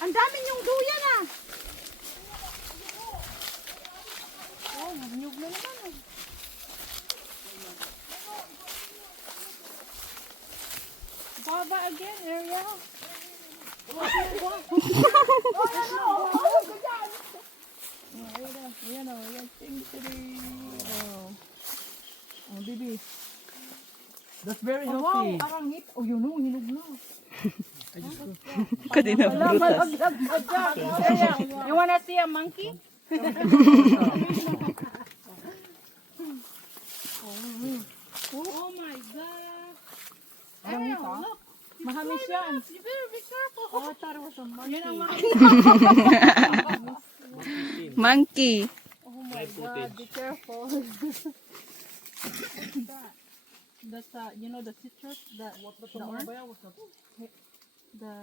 Ang dami niyong duyan, ah. Oh, nanyog na naman, eh. Baba again, Ariel. That's very Wow, healthy. parang hit. Oh, yun, hinog na. Kanina brutas. You wanna see a monkey? Oh my God. Ariel, look. Mahamis yan. You better be careful. Oh, I thought it was a monkey. Yan ang mahamis. Monkey. Oh my God, be careful. That's you know the citrus, the orange, the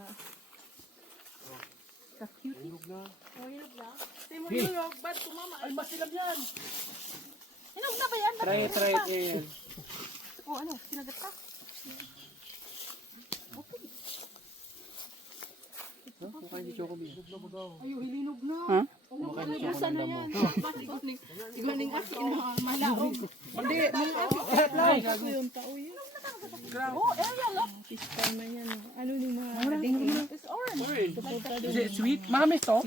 cutie. Oh, hinog na. Say mo hinog, ba't tumama? Ay, masilab yan. Hinog na ba yan? Try it, yan. Oh, ano? Sinagat ka? Mukha ni Chocobi. Ay, hilinog na. Ha? Oh, ano busa na yan? Igaling kasi malaog. Hindi, ako yung tao yun. Oh, Ariel, look. Fish na yan. Ano ni mga dingding? It's orange. Is it sweet? Mahamis to?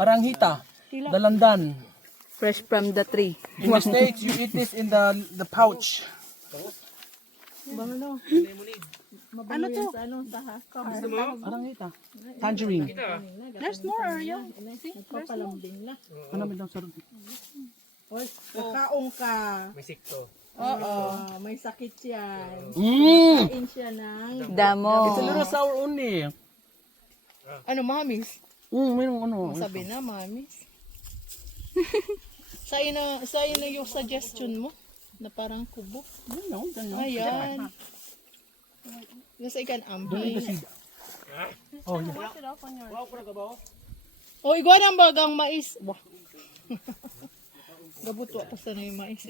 Aranghita. Dalandan. Fresh from the tree. In the States, you eat this in the pouch. Ano to? Ano sa car? Aranghita. Tangerine. There's more, Ariel. See? There's more. Ano may daw sarap? Kakaong ka. May sikto. Oo, may sakit yan. Mmm! Kain siya ng... Damo. It's a little sour only. Ano, mamis? Mayroong ano. Sabi na, mamis. Sa'yo na yung suggestion mo na parang kubo. Ayan. Nasa ikan ambay. Oh, yeah. O, iguan ang bagang mais. Wah. Gabutwa pa sa na yung mais.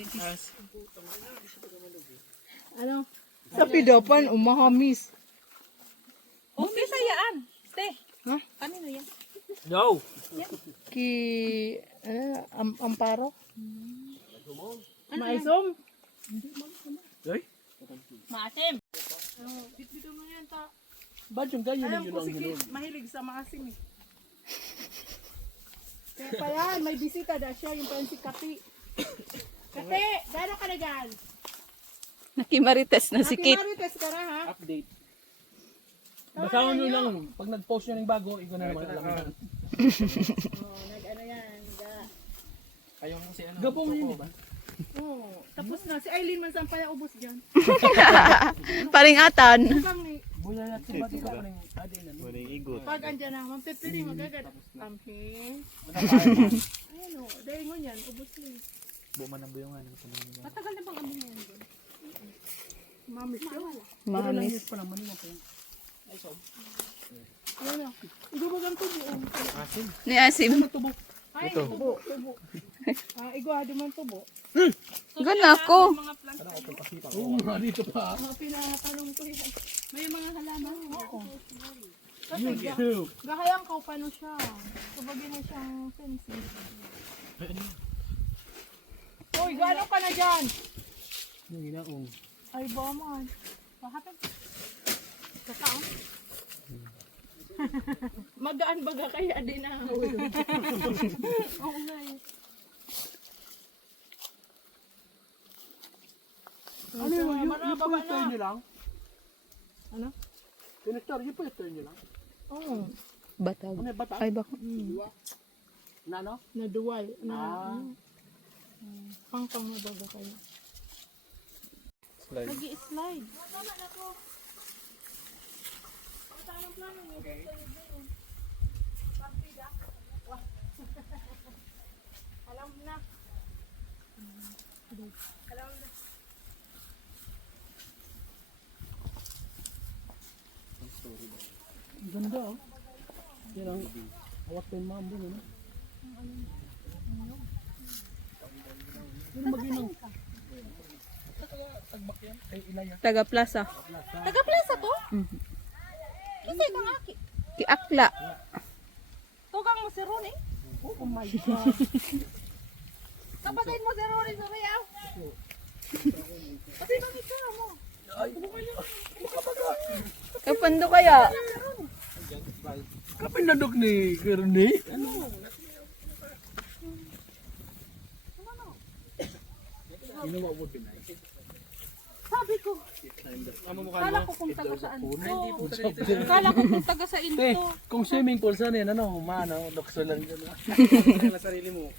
Ano? Sa pidapan, umahamis. Okay, sayaan. Stay. Ha? Kanino yan? No! Amparo? Maisom? Ay? Maasim. Dito mo yan ta. Ba't yung ganyan Alam yun ko ang si hinog? Kate, mahilig sa maasim eh. Kaya pa yan, may bisita na siya, yung parang si Kati. Kati, gano'n ka na dyan? Nakimarites na si Kate. Marites ka na ha? Update. Basahan nyo lang. Pag nag-post nyo ng bago, ikaw na naman alam. Nag-ano yan, Ayaw mo si ano. Gapong yun, ba? Oh, tapos na. Si Aileen man saan pa ubos dyan. Paringatan. Kang ni, Buya na si Bati ka rin. Walang igot. pag andyan na, mampipiling, magagad. Amping. Ayun o, dahil mo yan, ubos na. Buman ang buyungan. Matagal na bang amoy yan doon? Mamis yun. Mahamis. Pa naman yun. Ano? Ito ba ganito buong? Asin. Ni Asim. Ay, tubo. Igwado man tubo. Gana ako. Mga plants. Oo nga, dito pa. Pinatanong ko yan. May mga halaman. Oo. YouTube. Gahayang ko paano siya. Sabagay na siyang fencing. Uy, gano'n ka na dyan? Yung ginaong. Ay, ba man. What happened? Kakao? Magaan baga kaya din na. Oo nga eh. Ano yun? Yung pwesto nyo lang? Ano? Sinestar, yung pwesto nyo lang? Oo. Batag. Ano yung bata? Ay, bako. Na ano? Naduwal. Ah. Pang-pang na baga kayo. Slide. Nag-i-slide. Alam na. Alam na. Ang ganda oh. Yan ang awat pa yung mambo ano? Ano mag-inang? Tagbak yan? Ay, ilaya. Taga Plaza. Taga-plaza to? Kasi kang aki. Kiakla. Tugang mo si Ronnie? Oh my God. Kapatid mo si Ronnie sa Riyaw? Kasi bakit ka mo? Kapando kaya? Kapinadok ni Kerni. Ano? Ginawa mo din ay. Sabi ko, Ano mukha kala ko kung taga saan to. Kala ko kung taga saan Te, to. kung swimming pool saan yan, ano, mano, dokso lang dyan. na sarili mo.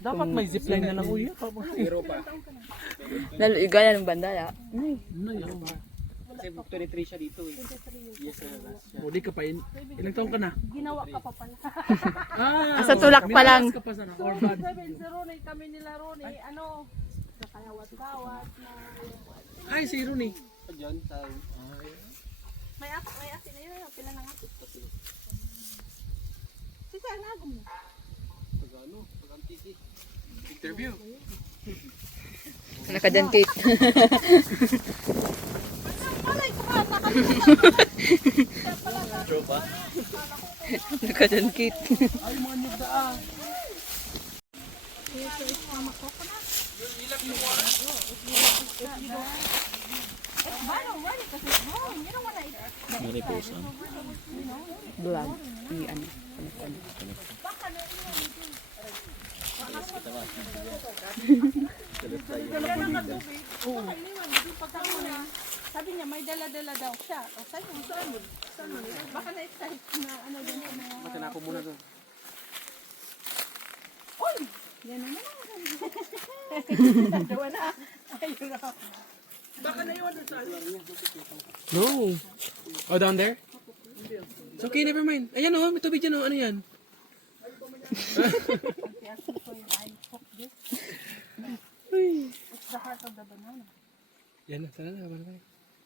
Dapat may zipline na lang uy. Zero pa. Lalo igala ng bandala. Ay. Ano yun? Kasi 23 siya dito eh. Yes, last siya. O, di ka pa in. Ilang taong ka na? Ginawa ka pa pala. Ah, Sa tulak pa lang. Ka pa sana, or bad. Sabi si Ronnie, kami nila Ronnie, ano, kakayawat-kawat na. Ay, si Rooney. Pa dyan, sa... May asin na yun, pila ng asin. Si saan agom mo? Pag-ano? Pag-antiki. Interview. Naka-dyan Kate. Malay ko ka, Tropa. Naka-dyan Kate. Ay, mga nyug daan. Mariposa. Vlog. Ay, ano. Sabi niya, may dala-dala daw siya. O, sabi ko, saan mo? Baka na-excite na ano din sa mga... Matan ako muna doon. Yan na naman. Dawa na. Ayun na. Baka naiwan na sa No. Oh, down there? It's okay, never mind. Ayan oh, may tubig dyan oh. Ano yan? It's the heart of the banana. Yan na, sana na. Banana.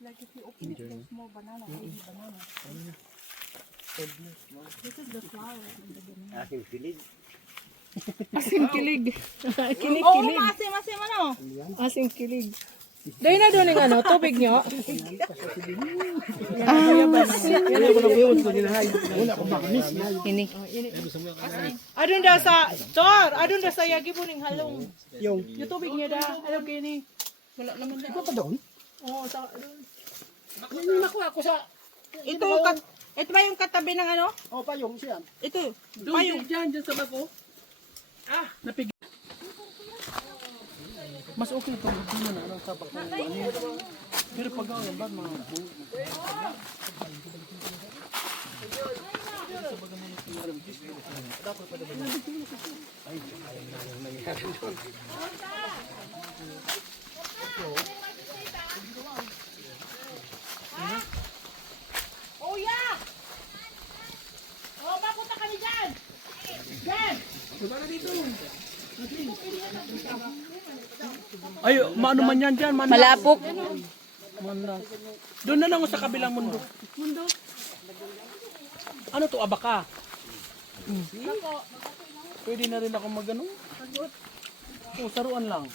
Like if you open it, there's more banana, baby banana. This is the flower of the banana. Asim kilig. Oo, masim ano? Asim kilig. Dahil na doon yung ano, tubig nyo. Ini. Adun da sa, Chor, adun da sa yagi po ning halong. Yung tubig niya da, alam kayo ni. Wala naman da. Ito pa doon? Oo, sa doon. Nakuha ko sa... Ito ba yung katabi ng ano? Oh, payong siya. Ito, Payong dyan, dyan sa bako. Ah, napig... Mas okay ito, hindi mo na ang tabak ng ano. Pero pag gawin ba, mga buo. oh yeah! Oh, mapunta kami dyan! Dyan! Ay, maano man yan dyan, man. Malapok. Man lang. Doon na lang ako sa kabilang mundo. Ano to, abaka? Pwede na rin ako magano. Oh, saruan lang.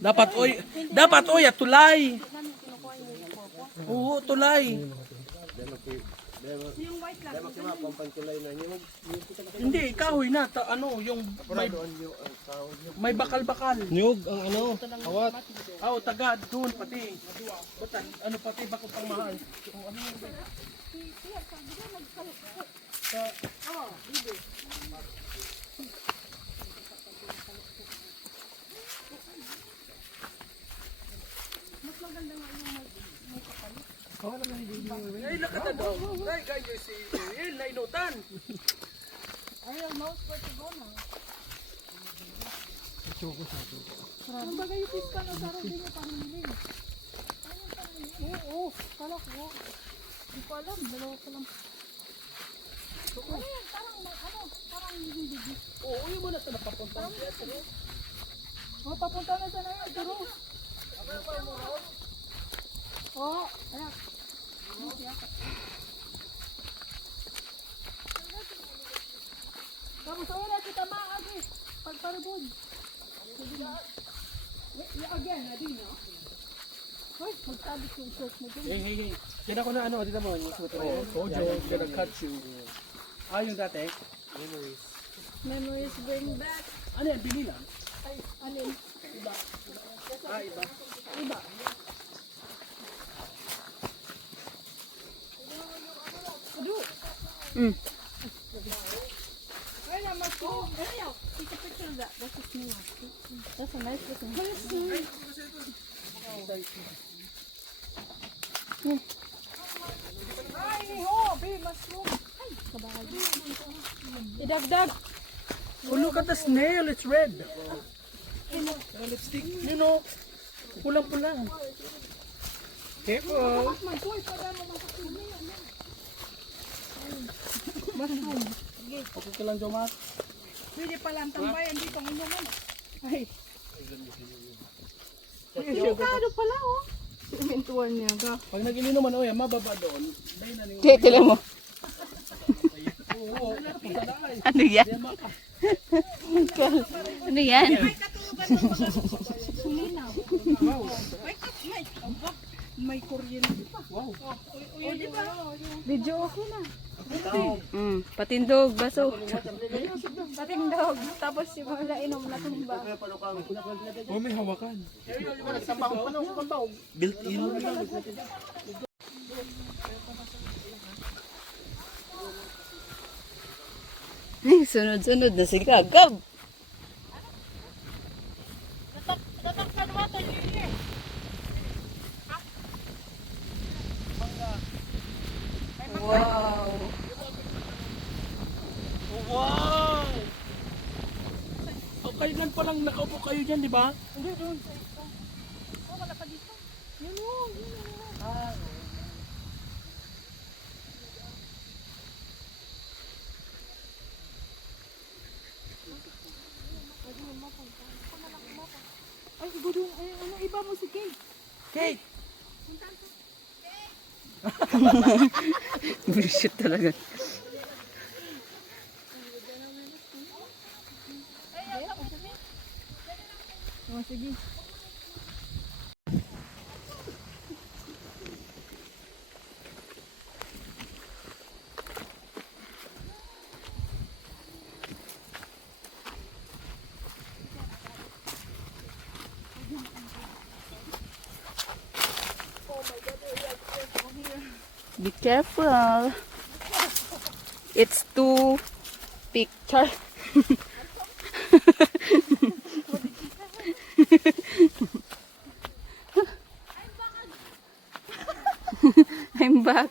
Dapat oy, at tulay. Oo, tulay. Hindi, kahoy na. Yung may bakal-bakal. Nyug ang ano, awat. Taga doon pati. Batan, pati bako pang mahal. Ay, nakata daw. Ay, ganyo si Ariel, nainutan. Ariel knows where to go now. Ang bagay yung fish na sarap din yung pamilin. Oo, kala ko. Hindi ko alam, dalawa ko lang. Ano yan? Parang hindi. Oo, yung muna sa napapunta. Papunta na sa na duro. Oo, ayan. Tapos wala kita maagi. Pagparibod. Again, adin no? Hoy, magtabit yung short mo dun. Hey. Kina ko na ano, dito mo, yung suot mo. Jojo, gonna cut you. Yung dati. Memories bring back. Ano yan, binilang? Alin? Iba. Iba. Ado. Ay, naman ko. Take a picture of that. That's a small. That's a nice looking. Ay, ho, be, mushroom. Ay, kabahag. Idagdag. Oh, look at the snail, it's red. Lipstick, pulang-pula. Careful. Magkuhay pa lang masakit. Mushroom. Okay ka lang, Jomat. Pwede palang tambayan dito ang inuman. Ay. Ano pala, oh. Simentuan niya, ga. Pag nag-ininuman, mababa doon. Titilan mo. Oo, Ano yan? Ano yan? May kuryente pa. wow. Video okay na. Patindog, baso. Patindog. Tapos si Wala inom na tumba. Oh, may hawakan. Built-in. Sunod-sunod na si Gagab. Wow! Wow! Kailan pa lang nakaupo kayo dyan, di ba? Hindi doon sa ito. Wala pa dito. Yun o. Ay, siguro, ano iba mo si Kate? Kate! Bullshit talaga. Oh, sige. Be careful. It's too picture. I'm back.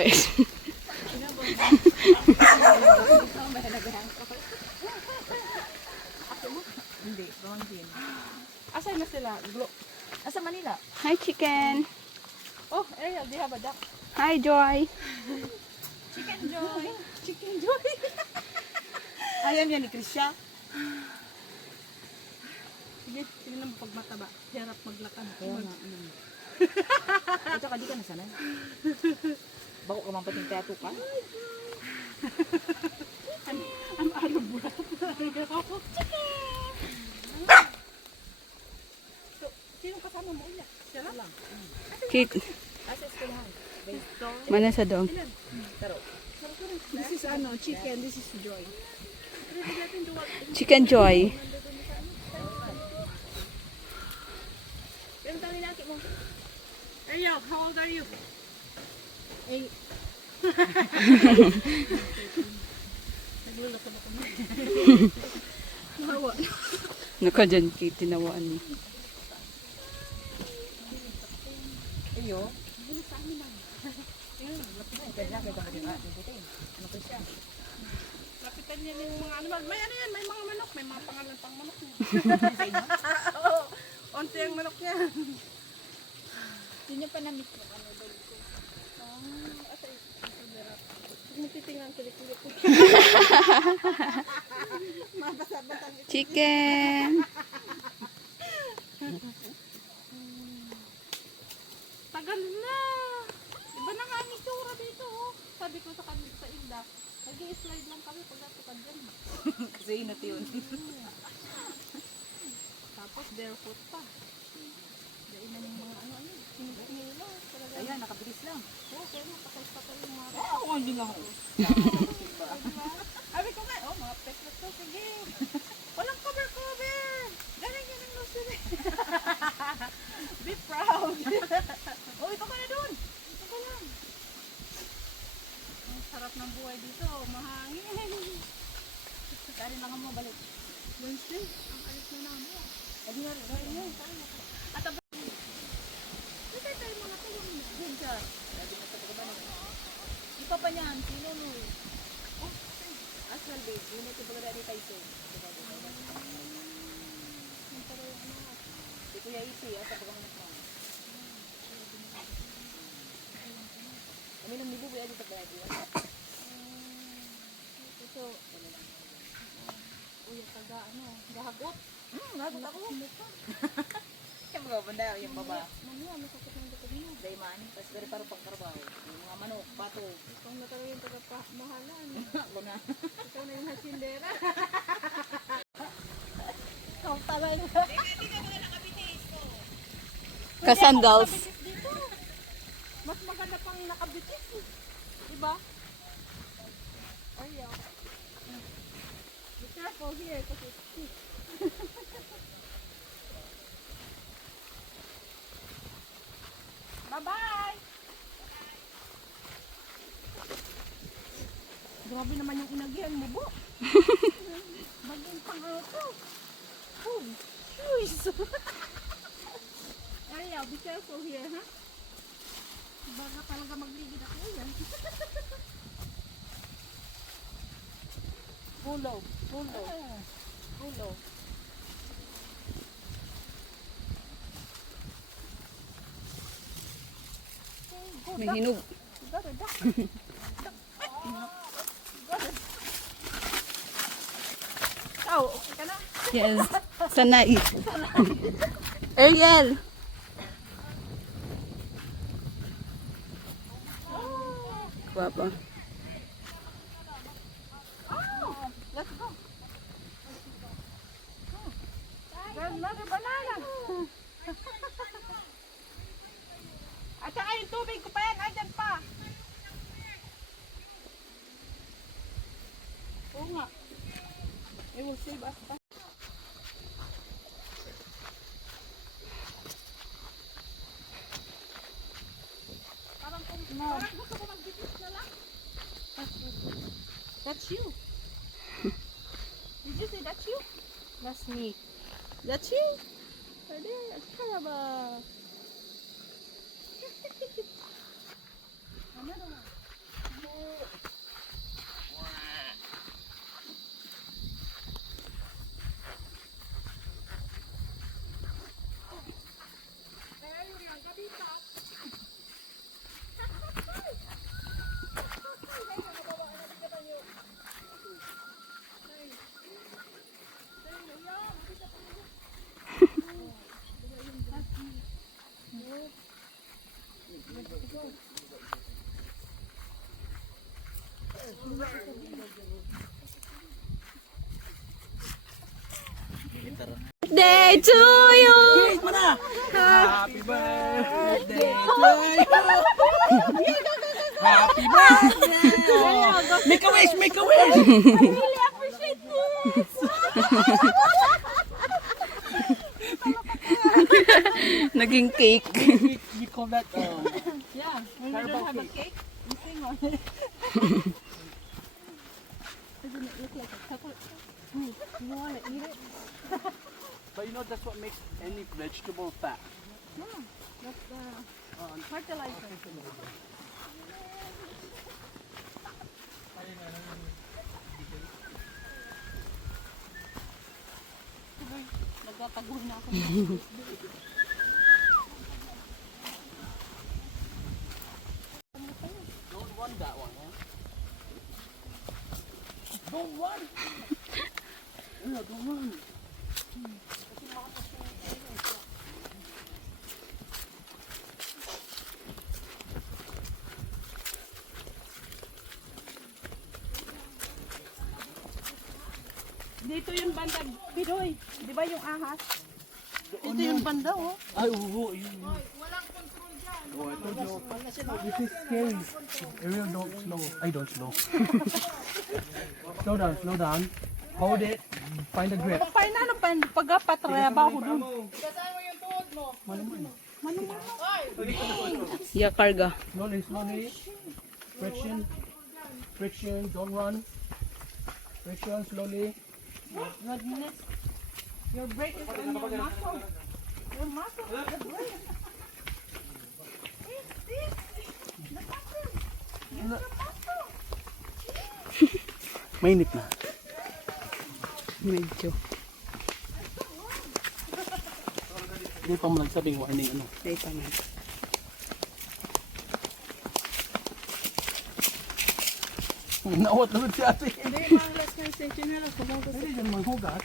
face. Hindi, bronzing. Asan na sila? Asa Manila? Hi, chicken. Oh, Ariel, they have a duck. Hi, Joy. Chicken joy. Ayan yan ni Krisha. Sige, tingnan mo pag mataba. Hirap maglakad. At saka di ka nasanay. Bako ka man pating teatro ka. I'm out of breath. So, sino kasama mo ulit? Siya lang? Kit. Asa eskwelahan? Mana sa dong? This is ano, chicken. This is joy. Chicken Joy. Ariel, how old are you? 8. Naglulakad ako na. Nawa. Naka dyan, Kit. Tinawaan mo. Iyo. Lapitan niya yung mga animal. May ano yan, may mga manok. May mga pangalan pang manok niya. Oo. Onte ang manok niya. Hindi niya pa na-meet yung ano dog ko. Magtitingnan kulit-kulit. Chicken. Tagal na. Iba na nga ang itsura dito. Oh. Sabi ko sa kanila sa indak. Nag-i-slide lang kami pag natukad dyan. Kasi inot yun. Tapos barefoot pa. Dainan yung mga ano. Sinila. Ayan, nakabilis lang. Oo, kaya napakay-pakay yung mga. Ako hindi lang ako. Sabi ko nga, oh, mga pet na to. Sige. Walang cover-cover. Ganyan ang lusin. Be proud. Oh, ito ka na doon. Ito ka lang. Ang sarap ng buhay dito. Mahangin. Kaya lang mo balik. Wednesday. Ang alis na namin. Adi na rin. At abang. Kasi tayo mga tulong na. Diyan siya. Lagi na sa pagkabanig. Ipa pa niyan. Sino no? Oh, Aswal babe. Yun ito pagkada ni Tyson. Di Kuya Isi. Asa pagkamanak mo. Kami lang nibubi. Adi sa pagkada. Ito. Uy, taga ano. Gahagot. Nagot ako. Yung mga banda. Yung baba. Mamaya, masakit ng likod mo. Dayman. Tapos dari parang pangkarbaw. Yung mga manok. Pato. Ikaw na talaga yung taga-mahalan. Ako na. Ikaw na yung hasindera. Kasandals. Dito. Mas maganda pang nakabitis. Diba? Ayaw. Be careful here kasi it's steep. Bye-bye! Grabe naman yung inagihan mo, Bo. Baging pang auto. Oh, shoes. Ariel, be careful here, ha? Baga talaga magligid ako yan. Hulog. Hulog. Hulog. May hinog. Oh, okay ka na? Yes. Sanay. Ariel. Guwapa. Let's go. There's another banana. At saka yung tubig ko pa yan, andyan pa. Oo nga. It will save us pa. Parang gusto ko mag-bitis na lang. That's you. Did you say that's you? That's me. That's you. Right there. It's terrible. Another one. birthday to you. Cake mo na! Happy birthday to you! Happy birthday! Oh. Make a wish! Make a wish! Naging cake. We call that Yeah, when you don't have a cake, you sing on it. Doesn't it look like a chocolate? You want to eat it? but you know that's what makes any vegetable fat. That's fertilizer. Nagtataguhin na ako. Don't run that one, huh? Don't run! Yeah, don't run. Dito yung banda, Bidoy. Di ba yung ahas? Ito yung banda, oh. Ay, oo, yun. Walang control dyan. Oh, I told you. This is scary. Ariel, don't slow. I don't slow. Slow down. Hold it. Find the grip. Paano pagpatrabaho dun? Ya karga. Slowly, slowly. Friction. Don't run. Friction, slowly. Goodness. Your brake is on your muscle. Your muscle. The brake. Mainit na. Medyo. Hindi pa mo nagsabing warning ano. Ay, tama. Nawat naman si ate. Hindi, malas na yung sentinela. Hindi dyan maghugas.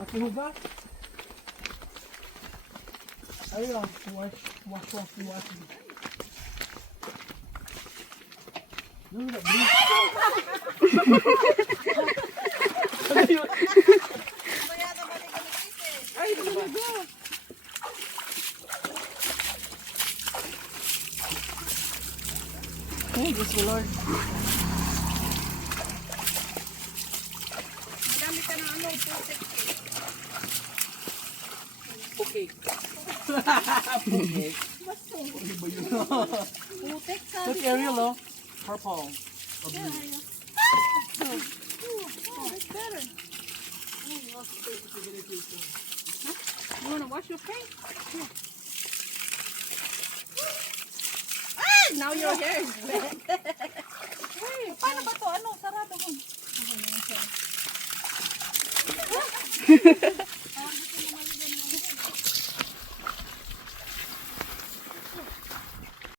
Ate hugas. Ayun, wash. Look at that blue. Oh, Diyos ko, Lord. Madami ka na ano, putik. Okay. Putik sa... Look, Ariel, oh. Purple. That's better. You wanna wash your face? Ah! Now your hair is wet. Hey, paano ba to? Ano? Sarado mo.